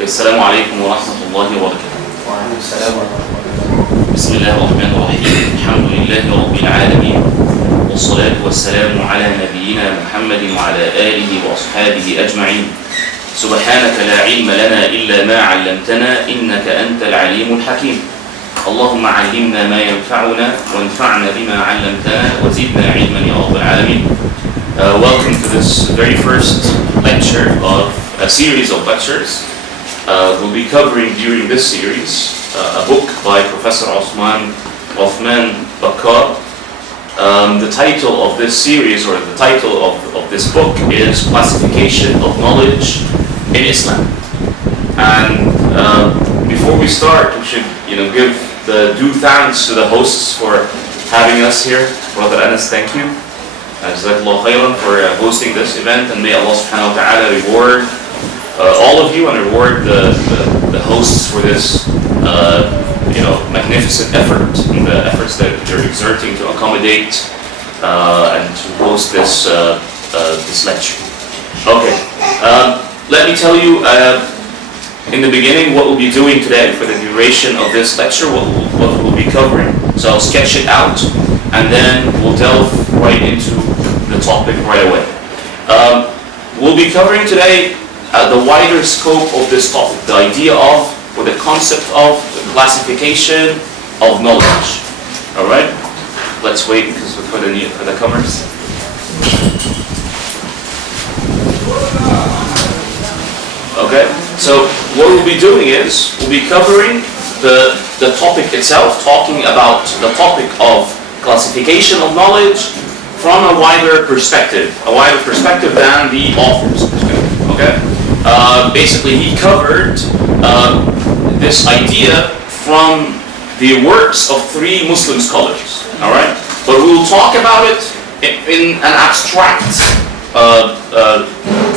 السلام عليكم ورحمة الله وبركاته. وعليكم السلام ورحمة الله. بسم الله الرحمن الرحيم. الحمد لله رب العالمين، والصلاة والسلام على نبينا محمد وعلى آله وأصحابه أجمعين. سبحانك لا علم لنا إلا ما علمتنا إنك أنت العليم الحكيم. اللهم علمنا ما ينفعنا وانفعنا بما علمتنا وزدنا علما يا رب العالمين. Welcome to this very first lecture of a series of lectures. We'll be covering during this series a book by Professor Osman Bakar. The title of this series, or the title of this book, is Classification of Knowledge in Islam. And before we start, we should give the due thanks to the hosts for having us here. Brother Anas, thank you. Jazakallah khairan for hosting this event, and may Allah subhanahu wa ta'ala reward all of you and reward the hosts for this magnificent effort and the efforts that they're exerting to accommodate and to host this lecture. Okay, let me tell you in the beginning what we'll be doing today for the duration of this lecture, what we'll be covering. So I'll sketch it out and then we'll delve right into the topic right away. We'll be covering today the wider scope of this topic, the idea of, or the concept of, the classification of knowledge. Alright? Let's wait for the comers. Okay? So what we'll be doing is, we'll be covering the topic itself, talking about the topic of classification of knowledge from a wider perspective than the author's perspective. Okay? Basically, he covered this idea from the works of 3 Muslim scholars. All right, but we will talk about it in an abstract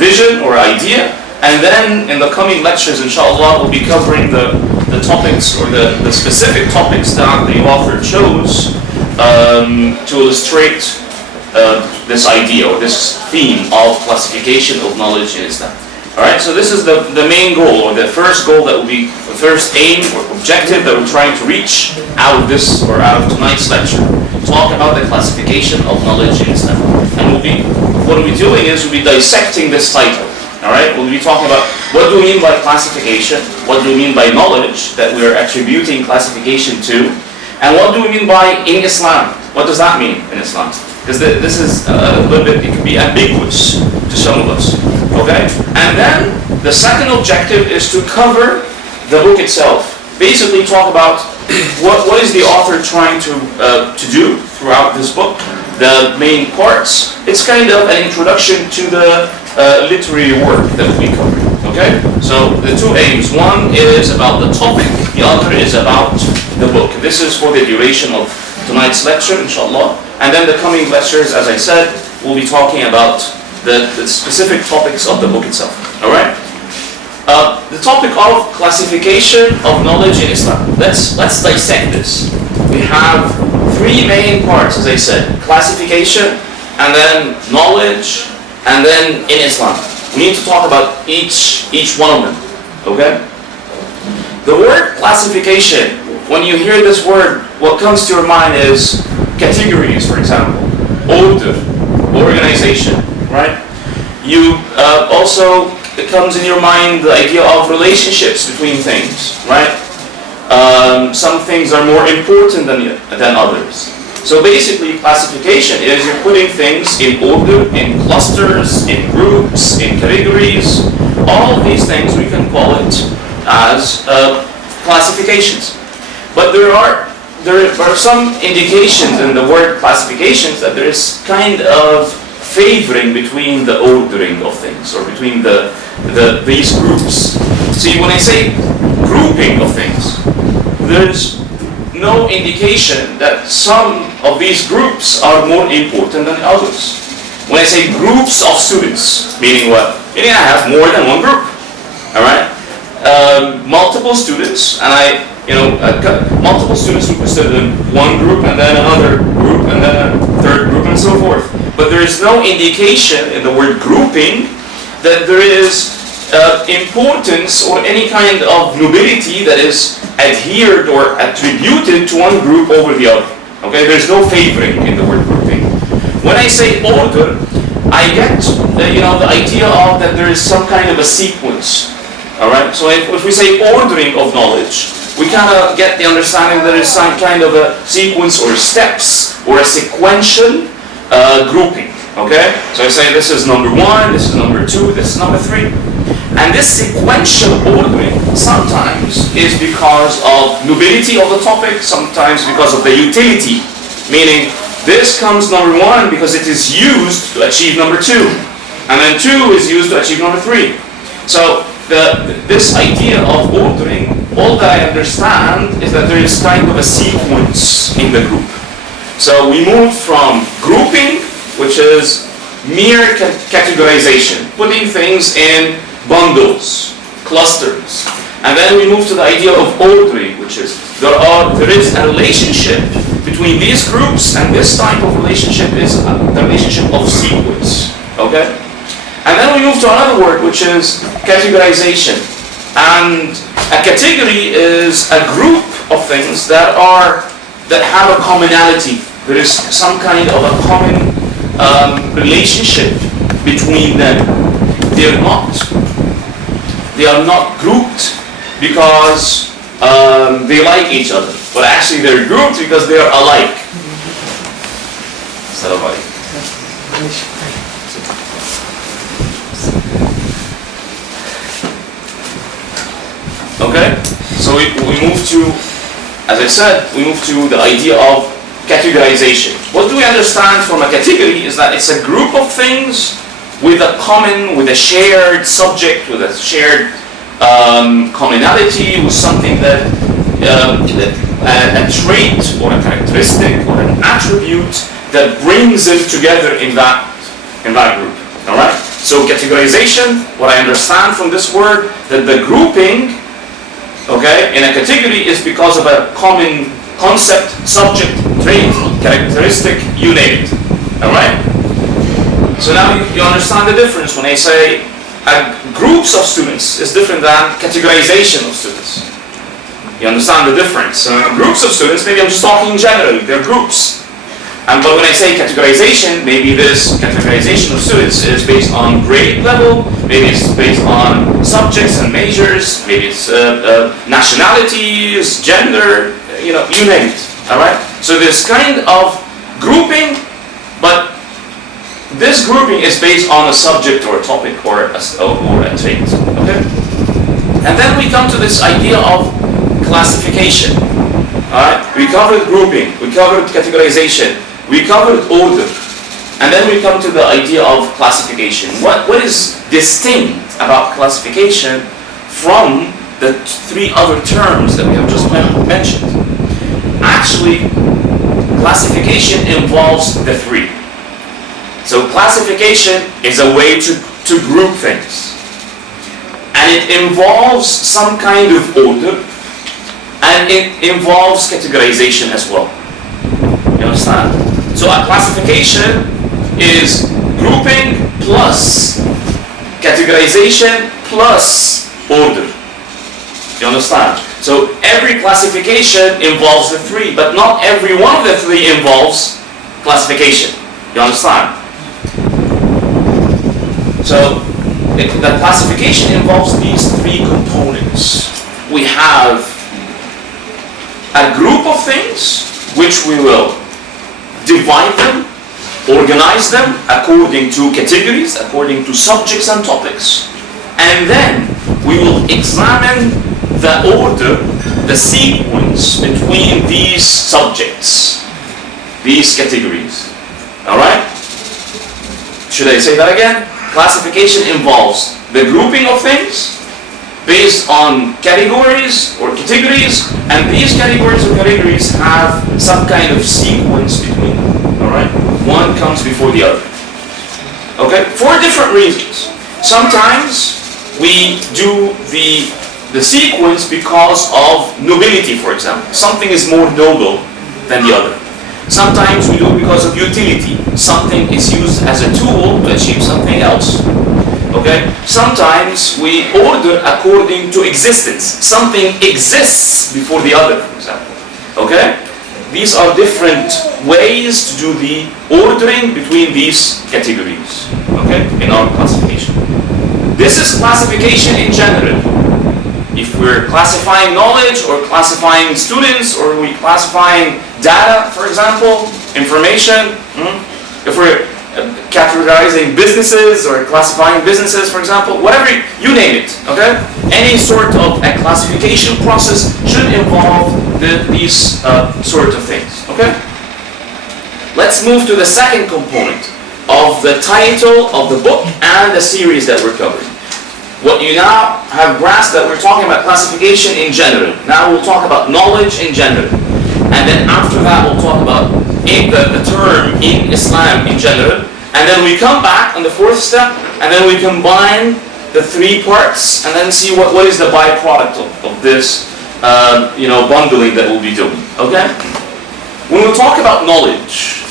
vision or idea, and then in the coming lectures, inshallah, we'll be covering the topics or the specific topics that the author chose to illustrate this idea or this theme of classification of knowledge in Islam. Alright, so this is the main goal, or the first goal that will be, the first aim or objective that we're trying to reach out of this, or out of tonight's lecture. Talk about the classification of knowledge in Islam. And what we'll be doing is we'll be dissecting this title. Alright, we'll be talking about what do we mean by classification, what do we mean by knowledge that we're attributing classification to, and what do we mean by in Islam. What does that mean in Islam? Because this is a little bit, it can be ambiguous to some of us. Okay? And then the second objective is to cover the book itself. Basically talk about what is the author trying to do throughout this book. The main parts, it's kind of an introduction to the literary work that we cover. Okay? So the 2 aims. One is about the topic, the other is about the book. This is for the duration of tonight's lecture, inshallah. And then the coming lectures, as I said, we'll be talking about the specific topics of the book itself. Alright? The topic of classification of knowledge in Islam. Let's dissect this. We have 3 main parts, as I said. Classification, and then knowledge, and then in Islam. We need to talk about each one of them. Okay? The word classification, when you hear this word, what comes to your mind is categories, for example, order, organization, right? You also, it comes in your mind the idea of relationships between things, right? Some things are more important than others. So basically, classification is you're putting things in order, in clusters, in groups, in categories. All of these things we can call it as classifications. But there are some indications in the word classifications that there is kind of favoring between the ordering of things, or between these groups. See, when I say grouping of things, there's no indication that some of these groups are more important than others. When I say groups of students, meaning what? Meaning I have more than one group. Alright? Multiple students, and multiple students represented in one group, and then another group, and then a third group, and so forth. But there is no indication in the word grouping that there is importance or any kind of nobility that is adhered or attributed to one group over the other. Okay, there's no favoring in the word grouping. When I say order, I get the idea of that there is some kind of a sequence. All right. So if we say ordering of knowledge, we kind of get the understanding that there is some kind of a sequence or steps or a sequential grouping. Okay. So I say this is number 1, this is number 2, this is number 3. And this sequential ordering sometimes is because of nobility of the topic, sometimes because of the utility, meaning this comes number 1 because it is used to achieve number 2, and then 2 is used to achieve number 3. So this idea of ordering, all that I understand is that there is kind of a sequence in the group. So we move from grouping, which is mere categorization, putting things in bundles, clusters, and then we move to the idea of ordering, which is there is a relationship between these groups, and this type of relationship is the relationship of sequence. Okay, and then we move to another word, which is categorization, and a category is a group of things that have a commonality. There is some kind of a common relationship between them. They are not grouped because they like each other, but actually they're grouped because they are alike. Okay, so we move to, as I said, we move to the idea of categorization. What do we understand from a category is that it's a group of things with a shared subject, with a shared commonality, with something that a trait or a characteristic or an attribute that brings them together in that group. All right. So categorization, what I understand from this word, that the grouping, okay, in a category is because of a common concept, subject, trait, characteristic, you name it. All right. So now you understand the difference when I say groups of students is different than categorization of students. You understand the difference? Groups of students, maybe I'm just talking generally, they're groups. But when I say categorization, maybe this categorization of students is based on grade level, maybe it's based on subjects and majors, maybe it's nationalities, gender, you name it. All right. So this kind of grouping, but this grouping is based on a subject or a topic or a trait. Okay. And then we come to this idea of classification. All right. We covered grouping, we covered categorization, we covered order, and then we come to the idea of classification. What is distinct about classification from the 3 other terms that we have just mentioned? Actually, classification involves the 3. So classification is a way to group things. And it involves some kind of order, and it involves categorization as well. You understand? So a classification is grouping plus categorization plus order. You understand? So every classification involves the 3, but not every one of the 3 involves classification. You understand? So the classification involves these 3 components. We have a group of things which we will divide them, organize them according to categories, according to subjects and topics, and then we will examine the order, the sequence between these subjects, these categories. All right? Should I say that again? Classification involves the grouping of things based on categories or categories, and these categories or categories have some kind of sequence between them. All right? One comes before the other. Okay? For different reasons. Sometimes we do the sequence because of nobility, for example. Something is more noble than the other. Sometimes we do it because of utility. Something is used as a tool to achieve something else. Okay? Sometimes we order according to existence. Something exists before the other, for example. Okay? These are different ways to do the ordering between these categories. Okay? In our classification. This is classification in general. If we're classifying knowledge or classifying students or we classifying data, for example, information, if we're categorizing businesses or classifying businesses, for example, whatever, you name it, okay? Any sort of a classification process should involve these sort of things, okay? Let's move to the second component of the title of the book and the series that we're covering. What you now have grasped that we're talking about classification in general. Now we'll talk about knowledge in general. And then after that we'll talk about the term in Islam in general. And then we come back on the fourth step and then we combine the three parts and then see what is the byproduct of this bundling that we'll be doing. Okay? When we talk about knowledge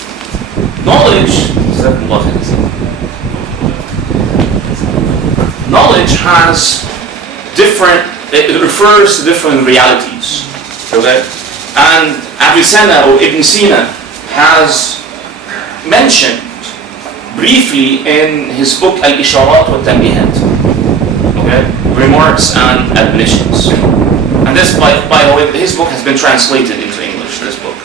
has it refers to different realities, okay? And Avicenna or Ibn Sina has mentioned briefly in his book Al-Isharat wa Tanbihat, okay? Remarks and admonitions. And this, by the way, his book has been translated into English, this book.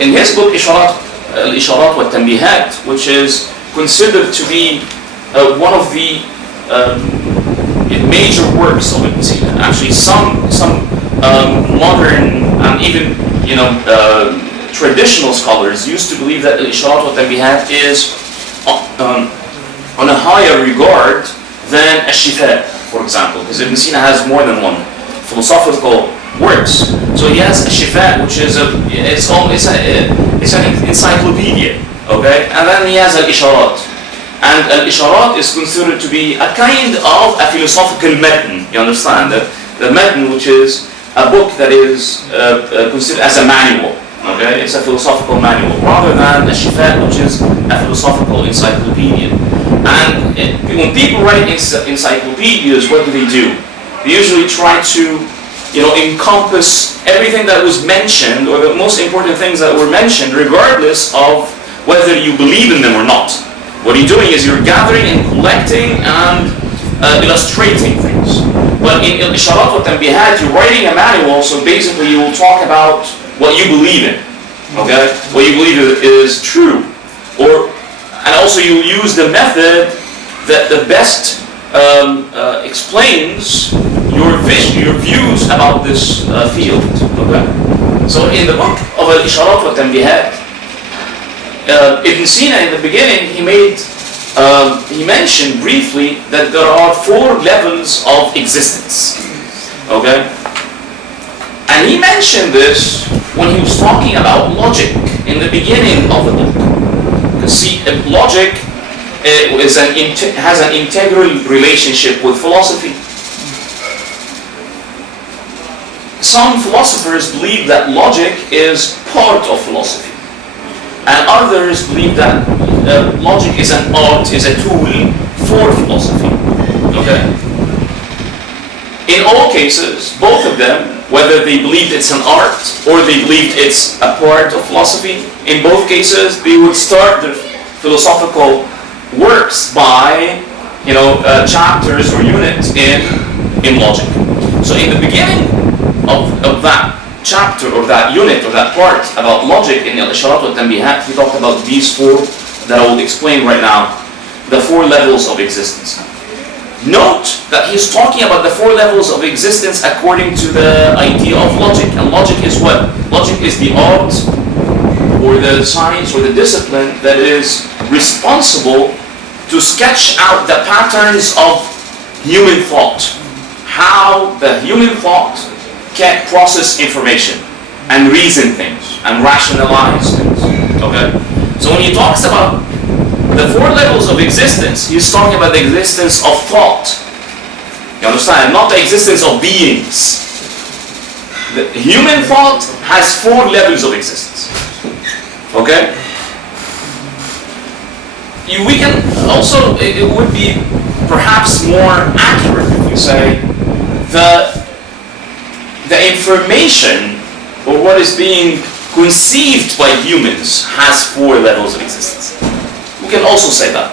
In his book Al-Isharat wa Tanbihat, which is considered to be one of the major works of Ibn Sina. Actually, some modern and even traditional scholars used to believe that Al-Isharat wa Tanbihat is on a higher regard than Ash-Shifa, for example, because Ibn Sina has more than one philosophical works. So he has Ash-Shifa, which is an encyclopedia. Okay, and then he has Al-Isharat. And Al-Isharat is considered to be a kind of a philosophical medn. You understand? The medn, which is a book that is considered as a manual. Okay, it's a philosophical manual, rather than Al-Shifa, which is a philosophical encyclopedia. And when people write encyclopedias, what do? They usually try to encompass everything that was mentioned, or the most important things that were mentioned, regardless of whether you believe in them or not. What you're doing is you're gathering and collecting and illustrating things. But in Al-Isharat wa Tanbihat, you're writing a manual, so basically you will talk about what you believe in. Okay? What you believe is true. And also you use the method that the best explains your views about this field. Okay? So in the book of Al-Isharat wa Tanbihat, Ibn Sina in the beginning he mentioned briefly that there are 4 levels of existence. Okay? And he mentioned this when he was talking about logic in the beginning of the book. Because see, logic has an integral relationship with philosophy. Some philosophers believe that logic is part of philosophy. And others believe that logic is an art, is a tool for philosophy. Okay? In all cases, both of them, whether they believed it's an art or they believed it's a part of philosophy, in both cases they would start their philosophical works by chapters or units in logic. So in the beginning of that chapter or that unit or that part about logic in Al-Isharat wa Tanbihat, he talked about these 4 that I will explain right now, the 4 levels of existence. Note that he's talking about the 4 levels of existence according to the idea of logic. And logic is what? Logic is the art or the science or the discipline that is responsible to sketch out the patterns of human thought. How the human thought can process information and reason things and rationalize things. Okay? So when he talks about the 4 levels of existence, he's talking about the existence of thought. You understand? Not the existence of beings. The human thought has 4 levels of existence. Okay? we can also, it would be perhaps more accurate if we say the information or what is being conceived by humans has 4 levels of existence. We can also say that.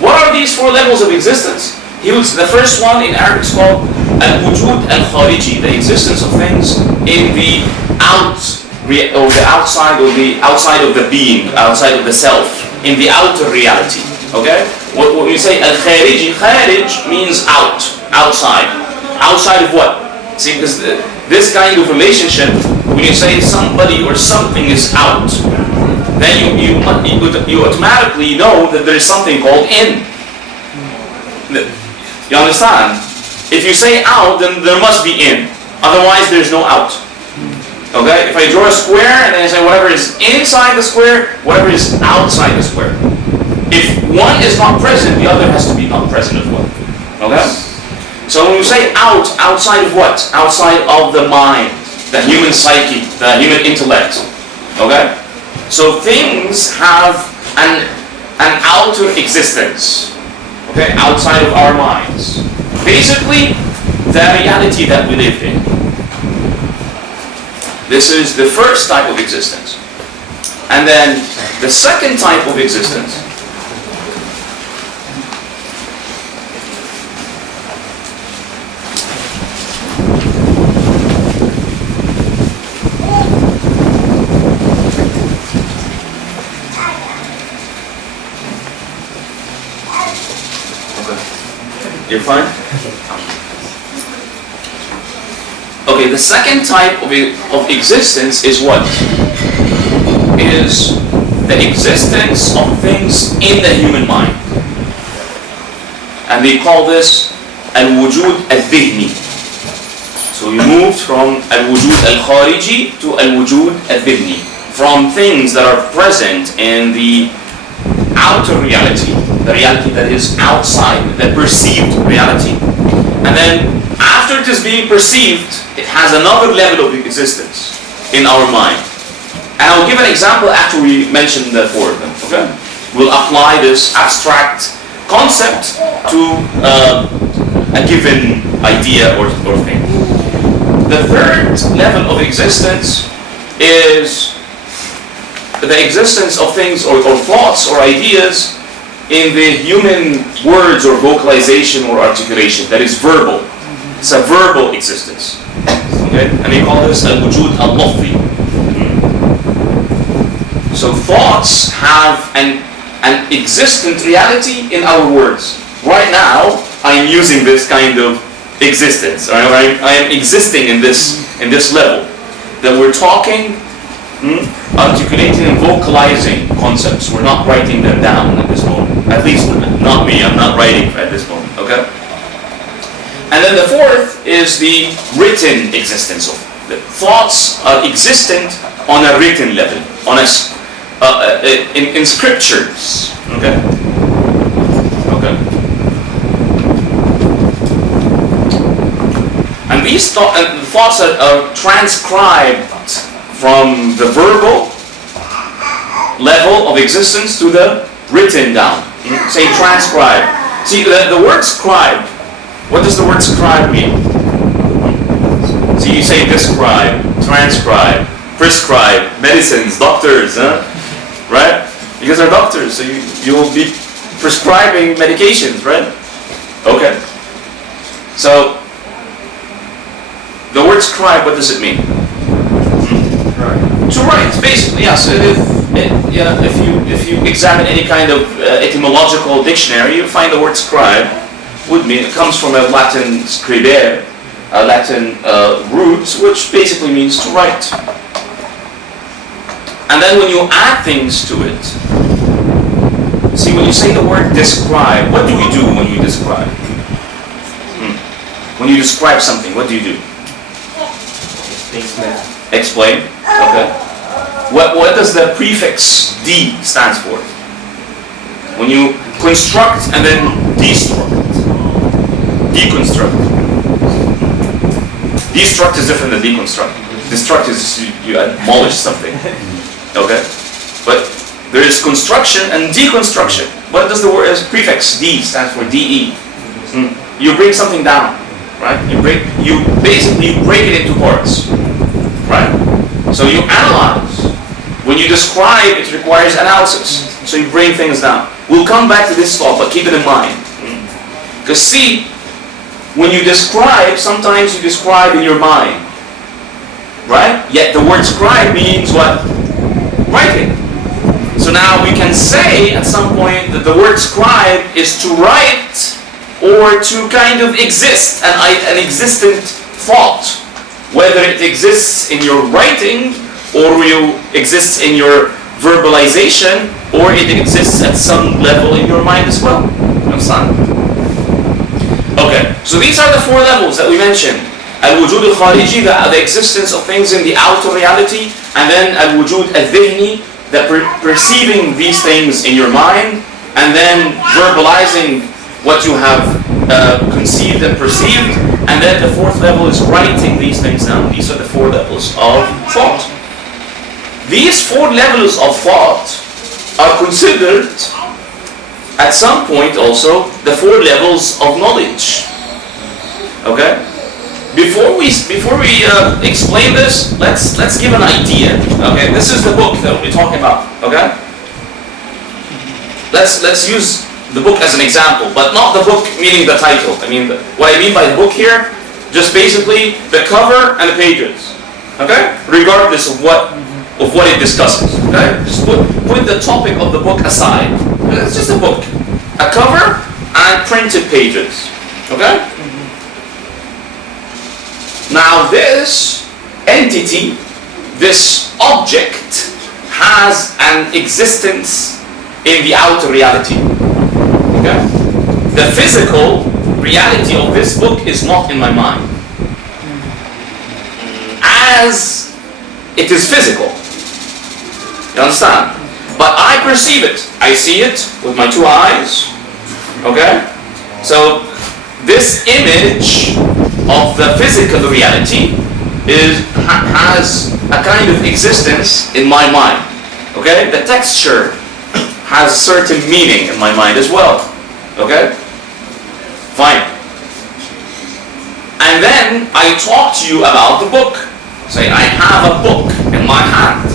What are these 4 levels of existence? The first one in Arabic is called al-wujud al-khariji, the existence of things in the outside of the being, outside of the self, in the outer reality. Okay? When we say al-khariji, kharij means outside. Outside of what? See, because this kind of relationship, when you say somebody or something is out, then you automatically know that there is something called in. You understand? If you say out, then there must be in. Otherwise, there's no out. Okay? If I draw a square and then I say whatever is inside the square, whatever is outside the square. If one is not present, the other has to be not present as well. Okay? So when you say outside of what? Outside of the mind, the human psyche, the human intellect. Okay? So things have an outer existence. Okay? Outside of our minds. Basically, the reality that we live in. This is the first type of existence. And then the second type of existence You're fine? Okay, the second type of existence is what? Is the existence of things in the human mind. And they call this al-wujud al-dhihni. So we moved from al-wujud al-khariji to al-wujud al-dhihni. From things that are present in the outer reality, the reality that is outside, the perceived reality. And then after it is being perceived, it has another level of existence in our mind. And I'll give an example after we mention the 4 of them, okay? We'll apply this abstract concept to a given idea or thing. The third level of existence is the existence of things or thoughts or ideas in the human words or vocalization or articulation, that is verbal. It's a verbal existence. Okay? And they call this al-wujud al-lafzi. So thoughts have an existent reality in our words. Right now, I am using this kind of existence. I am existing in this level. That we're talking, articulating and vocalizing concepts. We're not writing them down at this moment. At least not me, I'm not writing at this moment, okay? And then the 4th is the written existence of the thoughts are existent on a written level, on in scriptures, okay? Okay. And these thoughts are transcribed from the verbal level of existence to the written down. Say transcribe. See, the word scribe, what does the word scribe mean? So you say describe, transcribe, prescribe, medicines, doctors, right? Because they're doctors, so you will be prescribing medications, right? Okay. So, the word scribe, what does it mean? To write, basically, yes. If you examine any kind of etymological dictionary, you find the word scribe would mean, it comes from a Latin scribere, a Latin root, which basically means to write. And then when you add things to it, see, when you say the word describe, what do we do when we describe? When you describe something, what do you do? Explain. Okay. What does the prefix D stands for? When you construct and then destruct. Deconstruct. Destruct is different than deconstruct. Destruct is you demolish something. Okay? But there is construction and deconstruction. what does the word as prefix D stands for? DE. You bring something down, right? You basically break it into parts, right? So you analyze. When you describe, it requires analysis. So you bring things down. We'll come back to this thought, but keep it in mind. Because see, when you describe, sometimes you describe in your mind, right? Yet the word scribe means what? Writing. So now we can say at some point that the word scribe is to write or to kind of exist, an existent thought. Whether it exists in your writing or you exists in your verbalization, or it exists at some level in your mind as well. Understand? Okay, so these are the four levels that we mentioned. Al-wujud al-khariji, the existence of things in the outer reality, and then al-wujud al-dhihni, the perceiving these things in your mind, and then verbalizing what you have conceived and perceived, and then the fourth level is writing these things down. These are the four levels of thought. These four levels of thought are considered at some point also the four levels of knowledge. Okay? Before we explain this, let's give an idea. Okay, this is the book that we're talking about. Okay, let's use the book as an example, but not the book meaning the title. I mean, what I mean by the book here, just basically the cover and the pages. Okay, regardless of what it discusses. Okay, just put the topic of the book aside. It's just a book, a cover and printed pages. Okay. Now this entity, this object, has an existence in the outer reality. Okay? The physical reality of this book is not in my mind. As it is physical. You understand? But I perceive it. I see it with my two eyes. Okay? So this image of the physical reality has a kind of existence in my mind. Okay? The texture has a certain meaning in my mind as well. Okay? Fine. And then I talk to you about the book. Say, I have a book in my hand.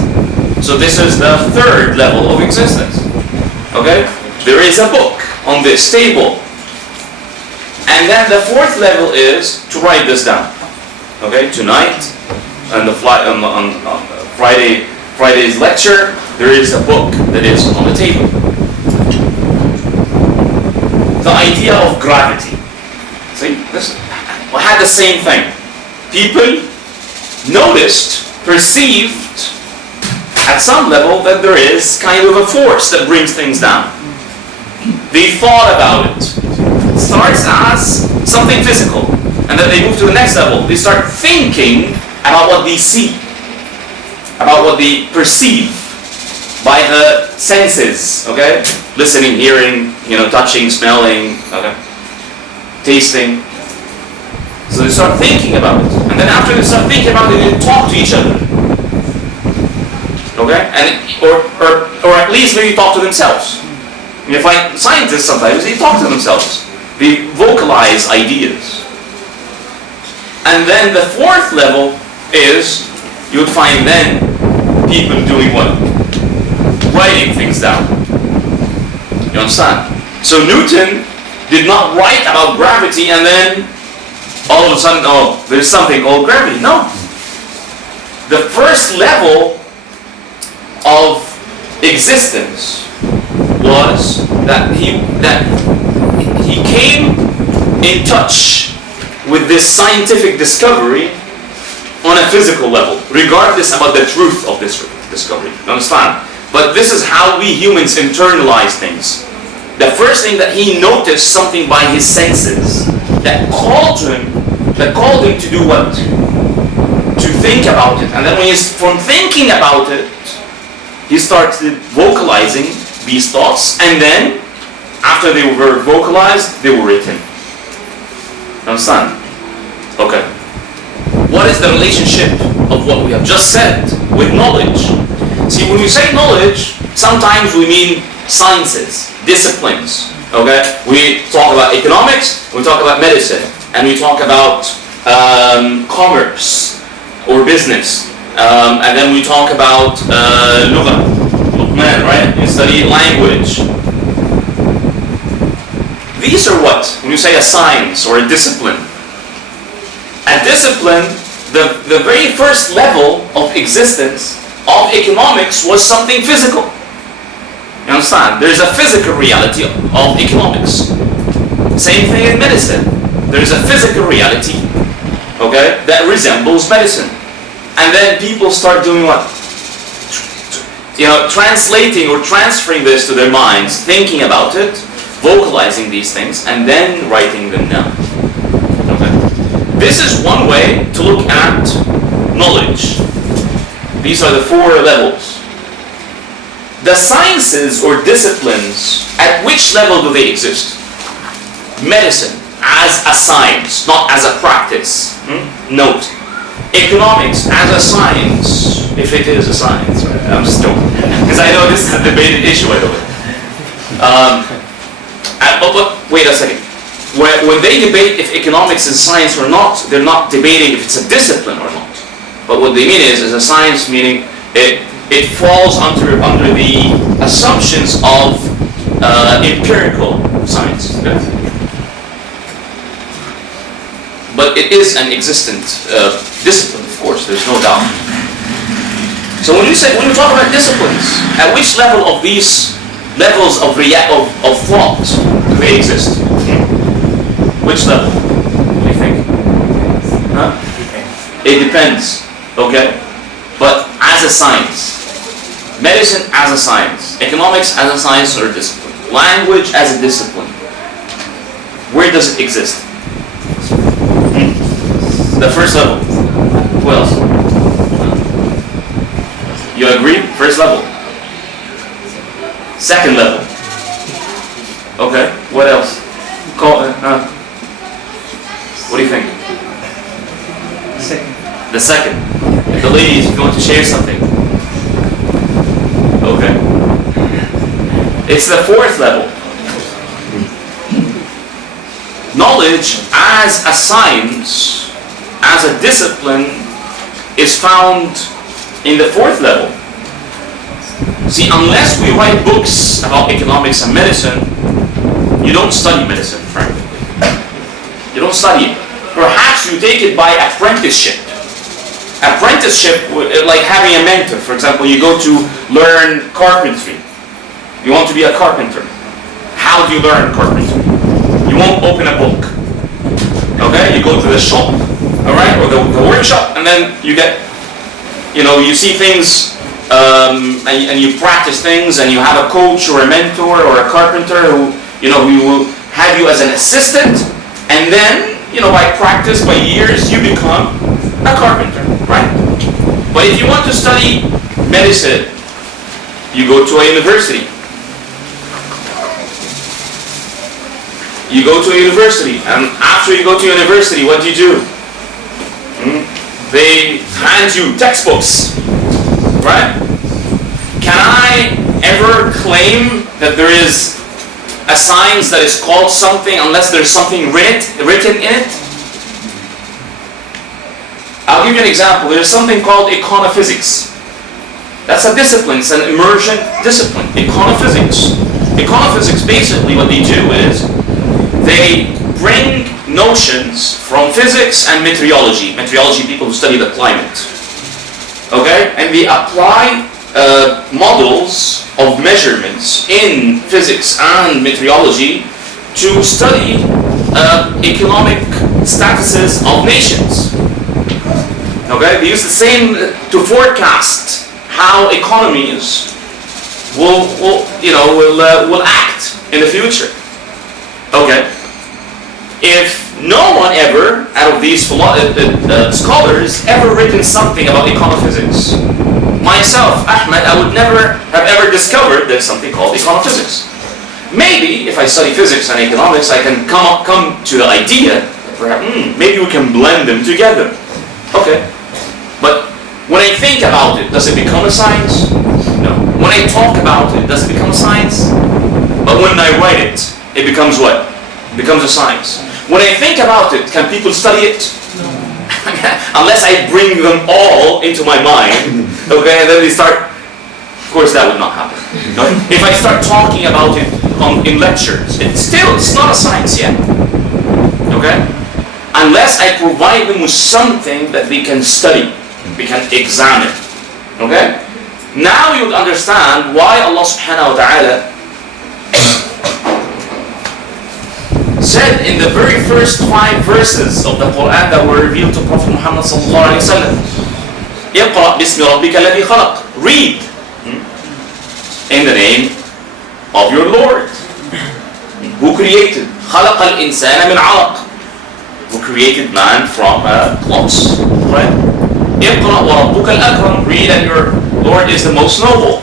So this is the third level of existence. Okay? There is a book on this table. And then the fourth level is to write this down. Okay, tonight on Friday's lecture, there is a book that is on the table. The idea of gravity. See, this had the same thing. People noticed, perceived at some level that there is kind of a force that brings things down. They thought about it. Starts as something physical, and then they move to the next level. They start thinking about what they see, about what they perceive by the senses. Okay, listening, hearing, touching, smelling, okay, tasting. So they start thinking about it, and then after they start thinking about it, they talk to each other. Okay, and or at least maybe talk to themselves. You find scientists sometimes they talk to themselves. They vocalize ideas. And then the fourth level is, you would find then people doing what? Writing things down. You understand? So Newton did not write about gravity and then all of a sudden, oh, there's something called gravity. No. The first level of existence was that he came in touch with this scientific discovery on a physical level, regardless about the truth of this discovery. You understand? But this is how we humans internalize things. The first thing that he noticed something by his senses that called him to do what? To think about it. And then when he's from thinking about it, he started vocalizing these thoughts, and then after they were vocalized, they were written. Understand? Okay. What is the relationship of what we have just said with knowledge? See, when we say knowledge, sometimes we mean sciences, disciplines. Okay, we talk about economics, we talk about medicine, and we talk about commerce or business, and then we talk about lugha, right? You study language. These are what? When you say a science or a discipline. A discipline, the very first level of existence of economics was something physical. You understand? There's a physical reality of economics. Same thing in medicine. There's a physical reality, okay, that resembles medicine. And then people start doing what? Translating or transferring this to their minds, thinking about it, vocalizing these things, and then writing them down. Okay? This is one way to look at knowledge. These are the 4 levels. The sciences or disciplines, at which level do they exist? Medicine, as a science, not as a practice. Note. Economics, as a science, if it is a science. Right? I'm just joking. Because I know this is a debated issue, by the way. But wait a second. When they debate if economics is science or not, they're not debating if it's a discipline or not. But what they mean is a science meaning it falls under the assumptions of empirical science. Okay? But it is an existent discipline, of course. There's no doubt. So when you talk about disciplines, at which level of these levels of thought do they exist? Which level? What do you think? Huh? It depends. Okay? But as a science, medicine as a science, economics as a science or a discipline, language as a discipline, where does it exist? The first level. Who else? You agree? First level. Second level. Okay. What else? What do you think? The second. The ladies, if you want to share something. Okay. It's the 4th level. Knowledge as a science, as a discipline, is found in the 4th level. See, unless we write books about economics and medicine, you don't study medicine, frankly. You don't study it. Perhaps you take it by apprenticeship. Apprenticeship, like having a mentor. For example, you go to learn carpentry. You want to be a carpenter. How do you learn carpentry? You won't open a book. Okay? You go to the shop, alright, or the workshop, and then you get, you see things, and you practice things, and you have a coach or a mentor or a carpenter who will have you as an assistant, and then, by practice, by years, you become a carpenter, right? But if you want to study medicine, you go to a university. You go to a university, and after you go to university, what do? They hand you textbooks, right? Can I ever claim that there is a science that is called something unless there's something written in it? I'll give you an example. There's something called econophysics. That's a discipline. It's an immersion discipline. Econophysics. Econophysics, basically what they do is they bring notions from physics and meteorology. Meteorology, people who study the climate. Okay? And they apply models of measurements in physics and meteorology to study economic statuses of nations. Okay, they use the same to forecast how economies will act in the future. Okay, if no one ever out of these scholars ever written something about econophysics, myself, Ahmed, I would never have ever discovered there's something called econophysics. Maybe if I study physics and economics, I can come to the idea that perhaps maybe we can blend them together. Okay. But when I think about it, does it become a science? No. When I talk about it, does it become a science? But when I write it, it becomes what? It becomes a science. When I think about it, can people study it? No. Unless I bring them all into my mind, okay, and then they start. Of course, that would not happen. Okay? If I start talking about it in lectures, it's not a science yet. Okay? Unless I provide them with something that they can study, they can examine. Okay? Now you would understand why Allah subhanahu wa ta'ala said in the very first 5 verses of the Quran that were revealed to Prophet Muhammad sallallahu alayhi wa sallam, اقرأ باسم ربك الذي خلق. Read in the name of your Lord who created. خلق الإنسان من علق. Who created man from clots. Right? اقرأ وربك الأكرم. Read, and your Lord is the most noble.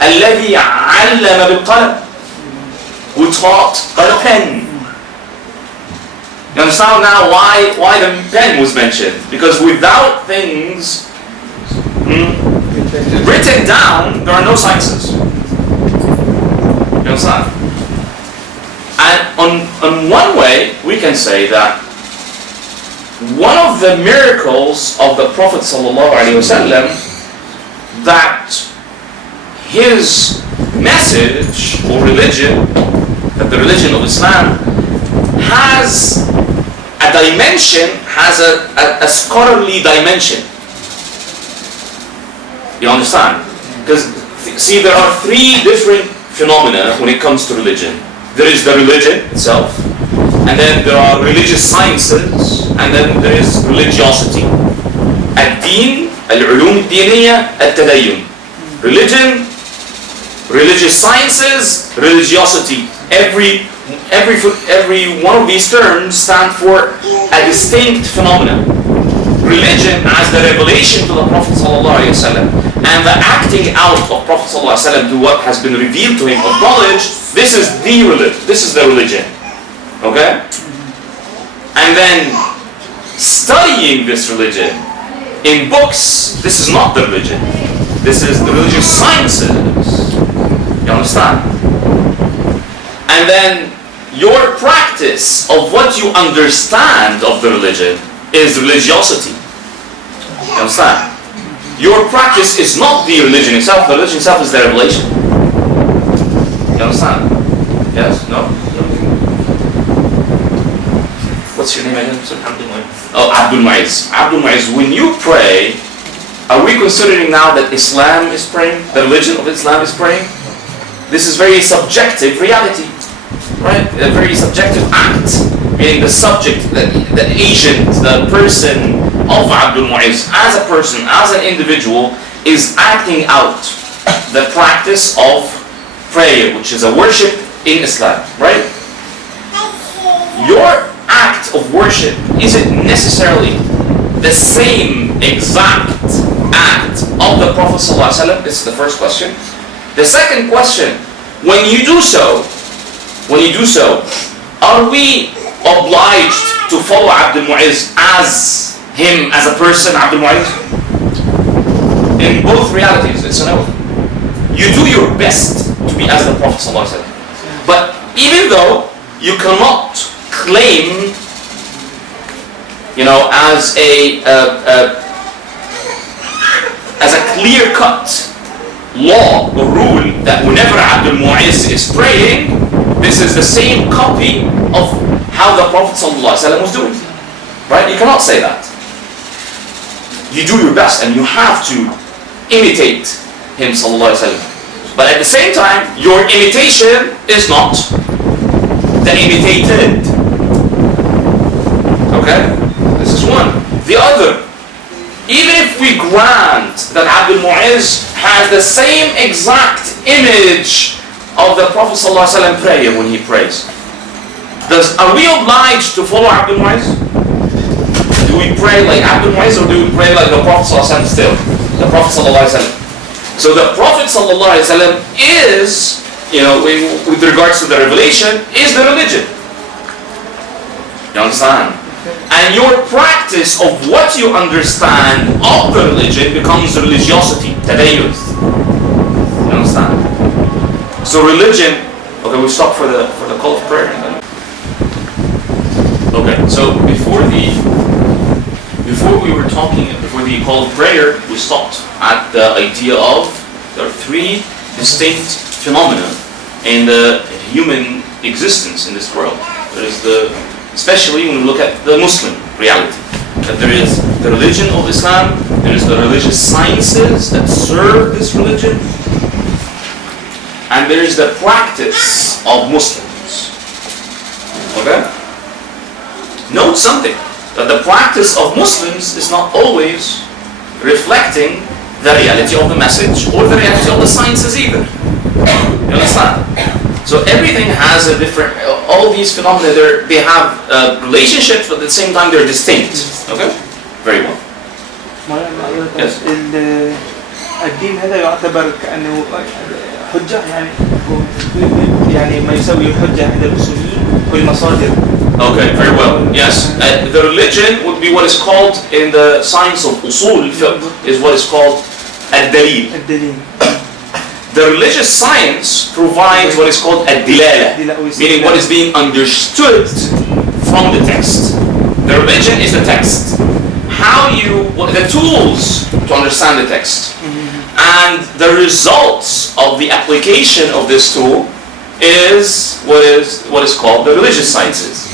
الذي علم بالقلم. Who taught by the pen. You understand now why the pen was mentioned? Because without things written down, there are no sciences. You understand? And on one way, we can say that one of the miracles of the Prophet ﷺ, that his message or religion, that the religion of Islam has a dimension, has a scholarly dimension. You understand? Because, see, there are 3 different phenomena when it comes to religion. There is the religion itself, and then there are religious sciences, and then there is religiosity. الدين, العلوم الدينية, التدين. Religion, religious sciences, religiosity. Every one of these terms stand for a distinct phenomenon. Religion as the revelation to the Prophet ﷺ and the acting out of Prophet ﷺ to what has been revealed to him of knowledge. This is the religion. Okay? And then studying this religion in books, this is not the religion. This is the religious sciences. You understand? And then your practice of what you understand of the religion is religiosity. You understand? Your practice is not the religion itself. The religion itself is the revelation. You understand? Yes? No? What's your name again? Oh, Abdul Mu'izz. Abdul Mu'izz, when you pray, are we considering now that Islam is praying? The religion of Islam is praying? This is very subjective reality. Right? A very subjective act. Meaning the subject, the agent, the person of Abdul Mu'izz, as a person, as an individual, is acting out the practice of prayer, which is a worship in Islam. Right? Your act of worship isn't necessarily the same exact act of the Prophet ﷺ. This is the first question. The second question, when you do so, are we obliged to follow Abdul Mu'izz as him, as a person, Abdul Mu'izz? In both realities, it's a no. You do your best to be as the Prophet ﷺ. But even though you cannot claim, as a clear-cut law or rule that whenever Abdul Mu'izz is praying, this is the same copy of how the Prophet ﷺ was doing. Right? You cannot say that. You do your best and you have to imitate him ﷺ. But at the same time, your imitation is not the imitated. Okay? This is one. The other, even if we grant that Abdul Mu'izz has the same exact image of the Prophet ﷺ prayer when he prays, are we obliged to follow Abdul Mu'izz? Do we pray like Abdul Mu'izz or do we pray like the Prophet ﷺ still? The Prophet ﷺ. So the Prophet ﷺ is, with regards to the revelation, is the religion. You understand? And your practice of what you understand of the religion becomes religiosity, tadayyun. So religion. Okay, we'll stop for the call of prayer. And then. Okay, so before we were talking before the call of prayer, we stopped at the idea of there are three distinct phenomena in the human existence in this world. There is especially when we look at the Muslim reality, that there is the religion of Islam, there is the religious sciences that serve this religion, and there is the practice of Muslims. Okay? Note something, that the practice of Muslims is not always reflecting the reality of the message or the reality of the sciences either. You understand? So everything has a different, all these phenomena, they have relationships, but at the same time they're distinct. Okay? Very well. Yes. الدين هذا يعتبر كأنه حجة يعني ما يساوي الحجة عند الأصوليين والمصادر. Okay, very well. Yes, the religion would be what is called in the science of usul fiqh is what is called ad-dalil. The religious science provides what is called ad-dilala, meaning what is being understood from the text. The religion is the text. The tools to understand the text, and the results of the application of this tool is what is called the religious sciences.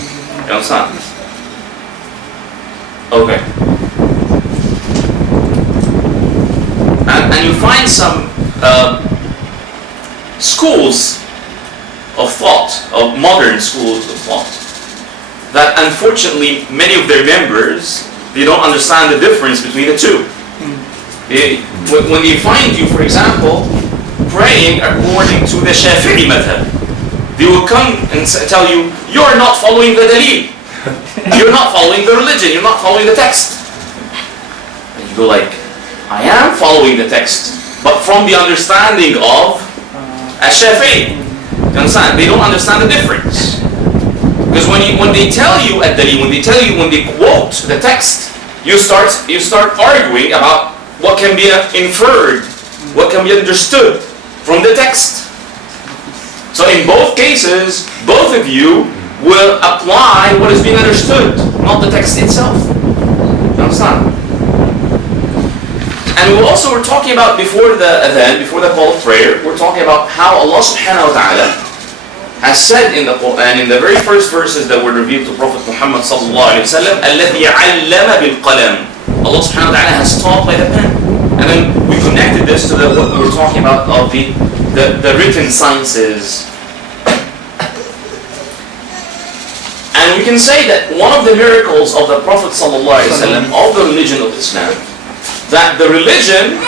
You understand? Okay. And you find some schools of thought, of modern schools of thought, that unfortunately many of their members, they don't understand the difference between the two. When they find you, for example, praying according to the Shafi'i madhab, they will come and tell you, you're not following the dalil. You're not following the religion. You're not following the text. And you go like, I am following the text, but from the understanding of Shafi'i. You understand? They don't understand the difference. Because when they tell you at dalil, when they quote the text, you start arguing about what can be inferred, what can be understood from the text. So in both cases, both of you will apply what is being understood, not the text itself. You understand? And we also were talking about before the adhan, before the call of prayer, we're talking about how Allah subhanahu wa ta'ala has said in the Quran, in the very first verses that were revealed to Prophet Muhammad sallallahu alayhi wa sallam, الَّذِي عَلَّمَ بِالْقَلَمِ. Allah subhanahu wa ta'ala has taught by the pen. And then we connected this to what we were talking about of the written sciences. And we can say that one of the miracles of the Prophet ﷺ, of the religion of Islam, that this religion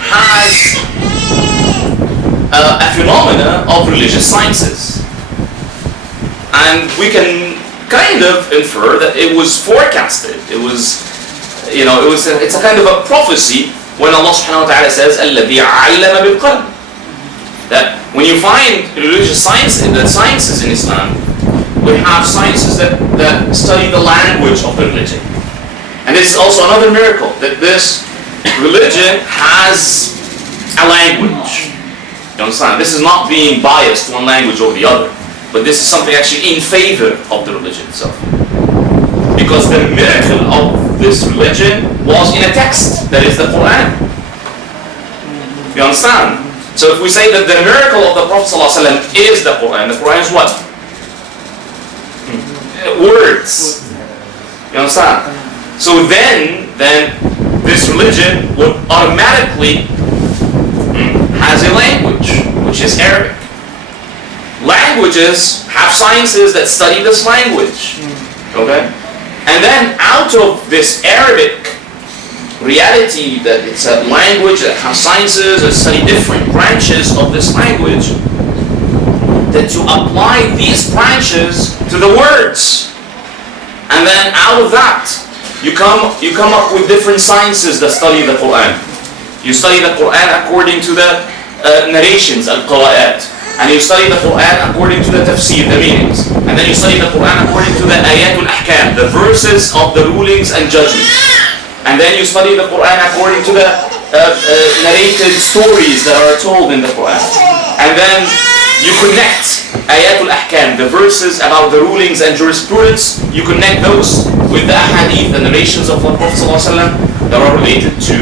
has a phenomena of religious sciences. And we can kind of infer that it was forecasted. It's a kind of a prophecy when Allah subhanahu wa ta'ala says, الَّذِي عَلَّمَ بِالْقَلَمِ. That when you find religious sciences in Islam, we have sciences that study the language of the religion. And this is also another miracle, that this religion has a language. You understand? This is not being biased to one language over the other, but this is something actually in favor of the religion itself. Because the miracle of this religion was in a text, that is the Quran. You understand? So if we say that the miracle of the Prophet ﷺ is the Quran is what? Words. You understand? So then this religion would automatically has a language, which is Arabic. Languages have sciences that study this language. Okay? And then out of this Arabic reality, that it's a language that has sciences that study different branches of this language, that you apply these branches to the words. And then out of that, you come up with different sciences that study the Quran. You study the Quran according to the narrations, al-qira'at. And you study the Quran according to the tafsir, the meanings. And then you study the Quran according to the ayatul ahkam, the verses of the rulings and judgments. And then you study the Quran according to the narrated stories that are told in the Quran. And then you connect ayatul ahkam, the verses about the rulings and jurisprudence, you connect those with the ahadith, the narrations of the Prophet ﷺ that are related to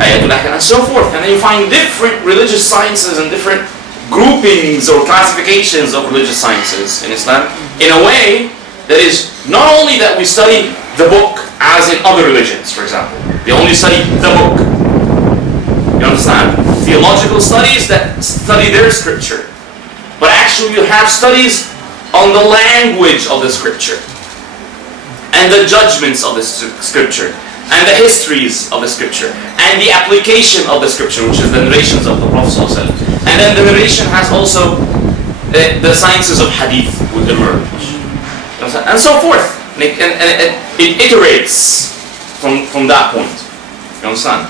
ayatul ahkam and so forth. And then you find different religious sciences and different groupings or classifications of religious sciences in Islam in a way that is not only that we study the book as in other religions, for example. They only study the book. You understand? Theological studies that study their scripture. But actually you have studies on the language of the scripture and the judgments of the scripture and the histories of the scripture and the application of the scripture, which is the narrations of the Prophet ﷺ. And then the narration has also the sciences of hadith would emerge. And so forth. And it iterates from that point. You understand?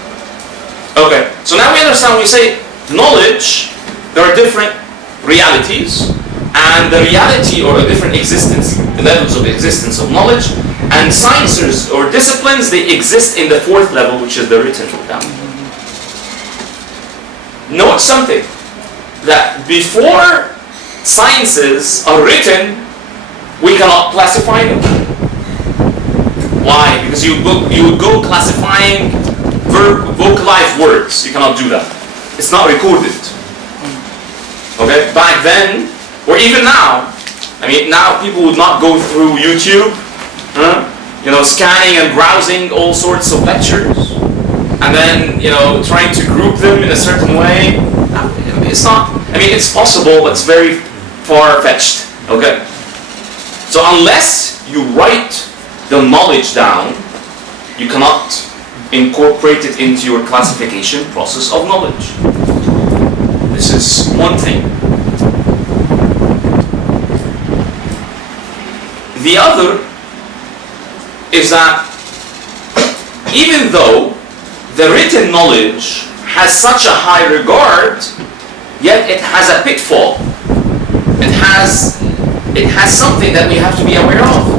Okay, so now we understand when we say knowledge, there are different realities, and the reality or a different existence, the levels of existence of knowledge, and sciences or disciplines, they exist in the fourth level, which is the written down. Note something, that before sciences are written, we cannot classify them. Why? Because you would go classifying vocalized words. You cannot do that. It's not recorded. Okay? Back then, or even now, I mean, now people would not go through YouTube, scanning and browsing all sorts of lectures, and then, trying to group them in a certain way. It's not, it's possible, but it's very far-fetched. Okay? So unless you write the knowledge down, you cannot incorporate it into your classification process of knowledge. This is one thing. The other is that even though the written knowledge has such a high regard, yet it has a pitfall. It has something that we have to be aware of.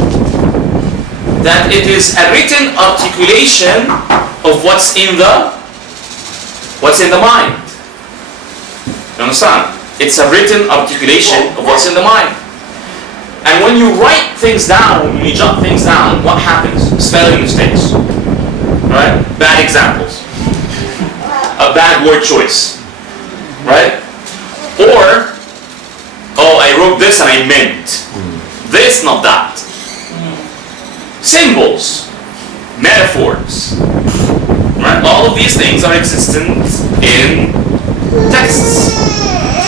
That it is a written articulation of what's in the mind. You understand? It's a written articulation of what's in the mind. And when you write things down, when you jot things down, what happens? Spelling mistakes. Right? Bad examples. A bad word choice. Right? Or, I wrote this and I meant this, not that. Symbols, metaphors, right? All of these things are existent in texts.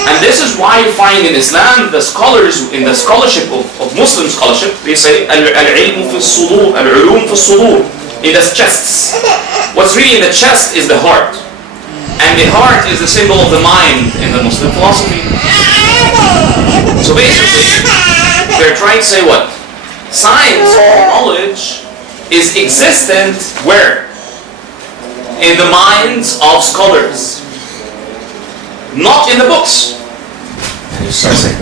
And this is why you find in Islam, the scholars, in the scholarship of Muslim scholarship, they say, al-ilm fi as-sudur, al-ulum fi as-sudur, in the chests. What's really in the chest is the heart. And the heart is the symbol of the mind in the Muslim philosophy. So basically, they're trying to say what? Science or knowledge is existent where? In the minds of scholars. Not in the books. And you start saying,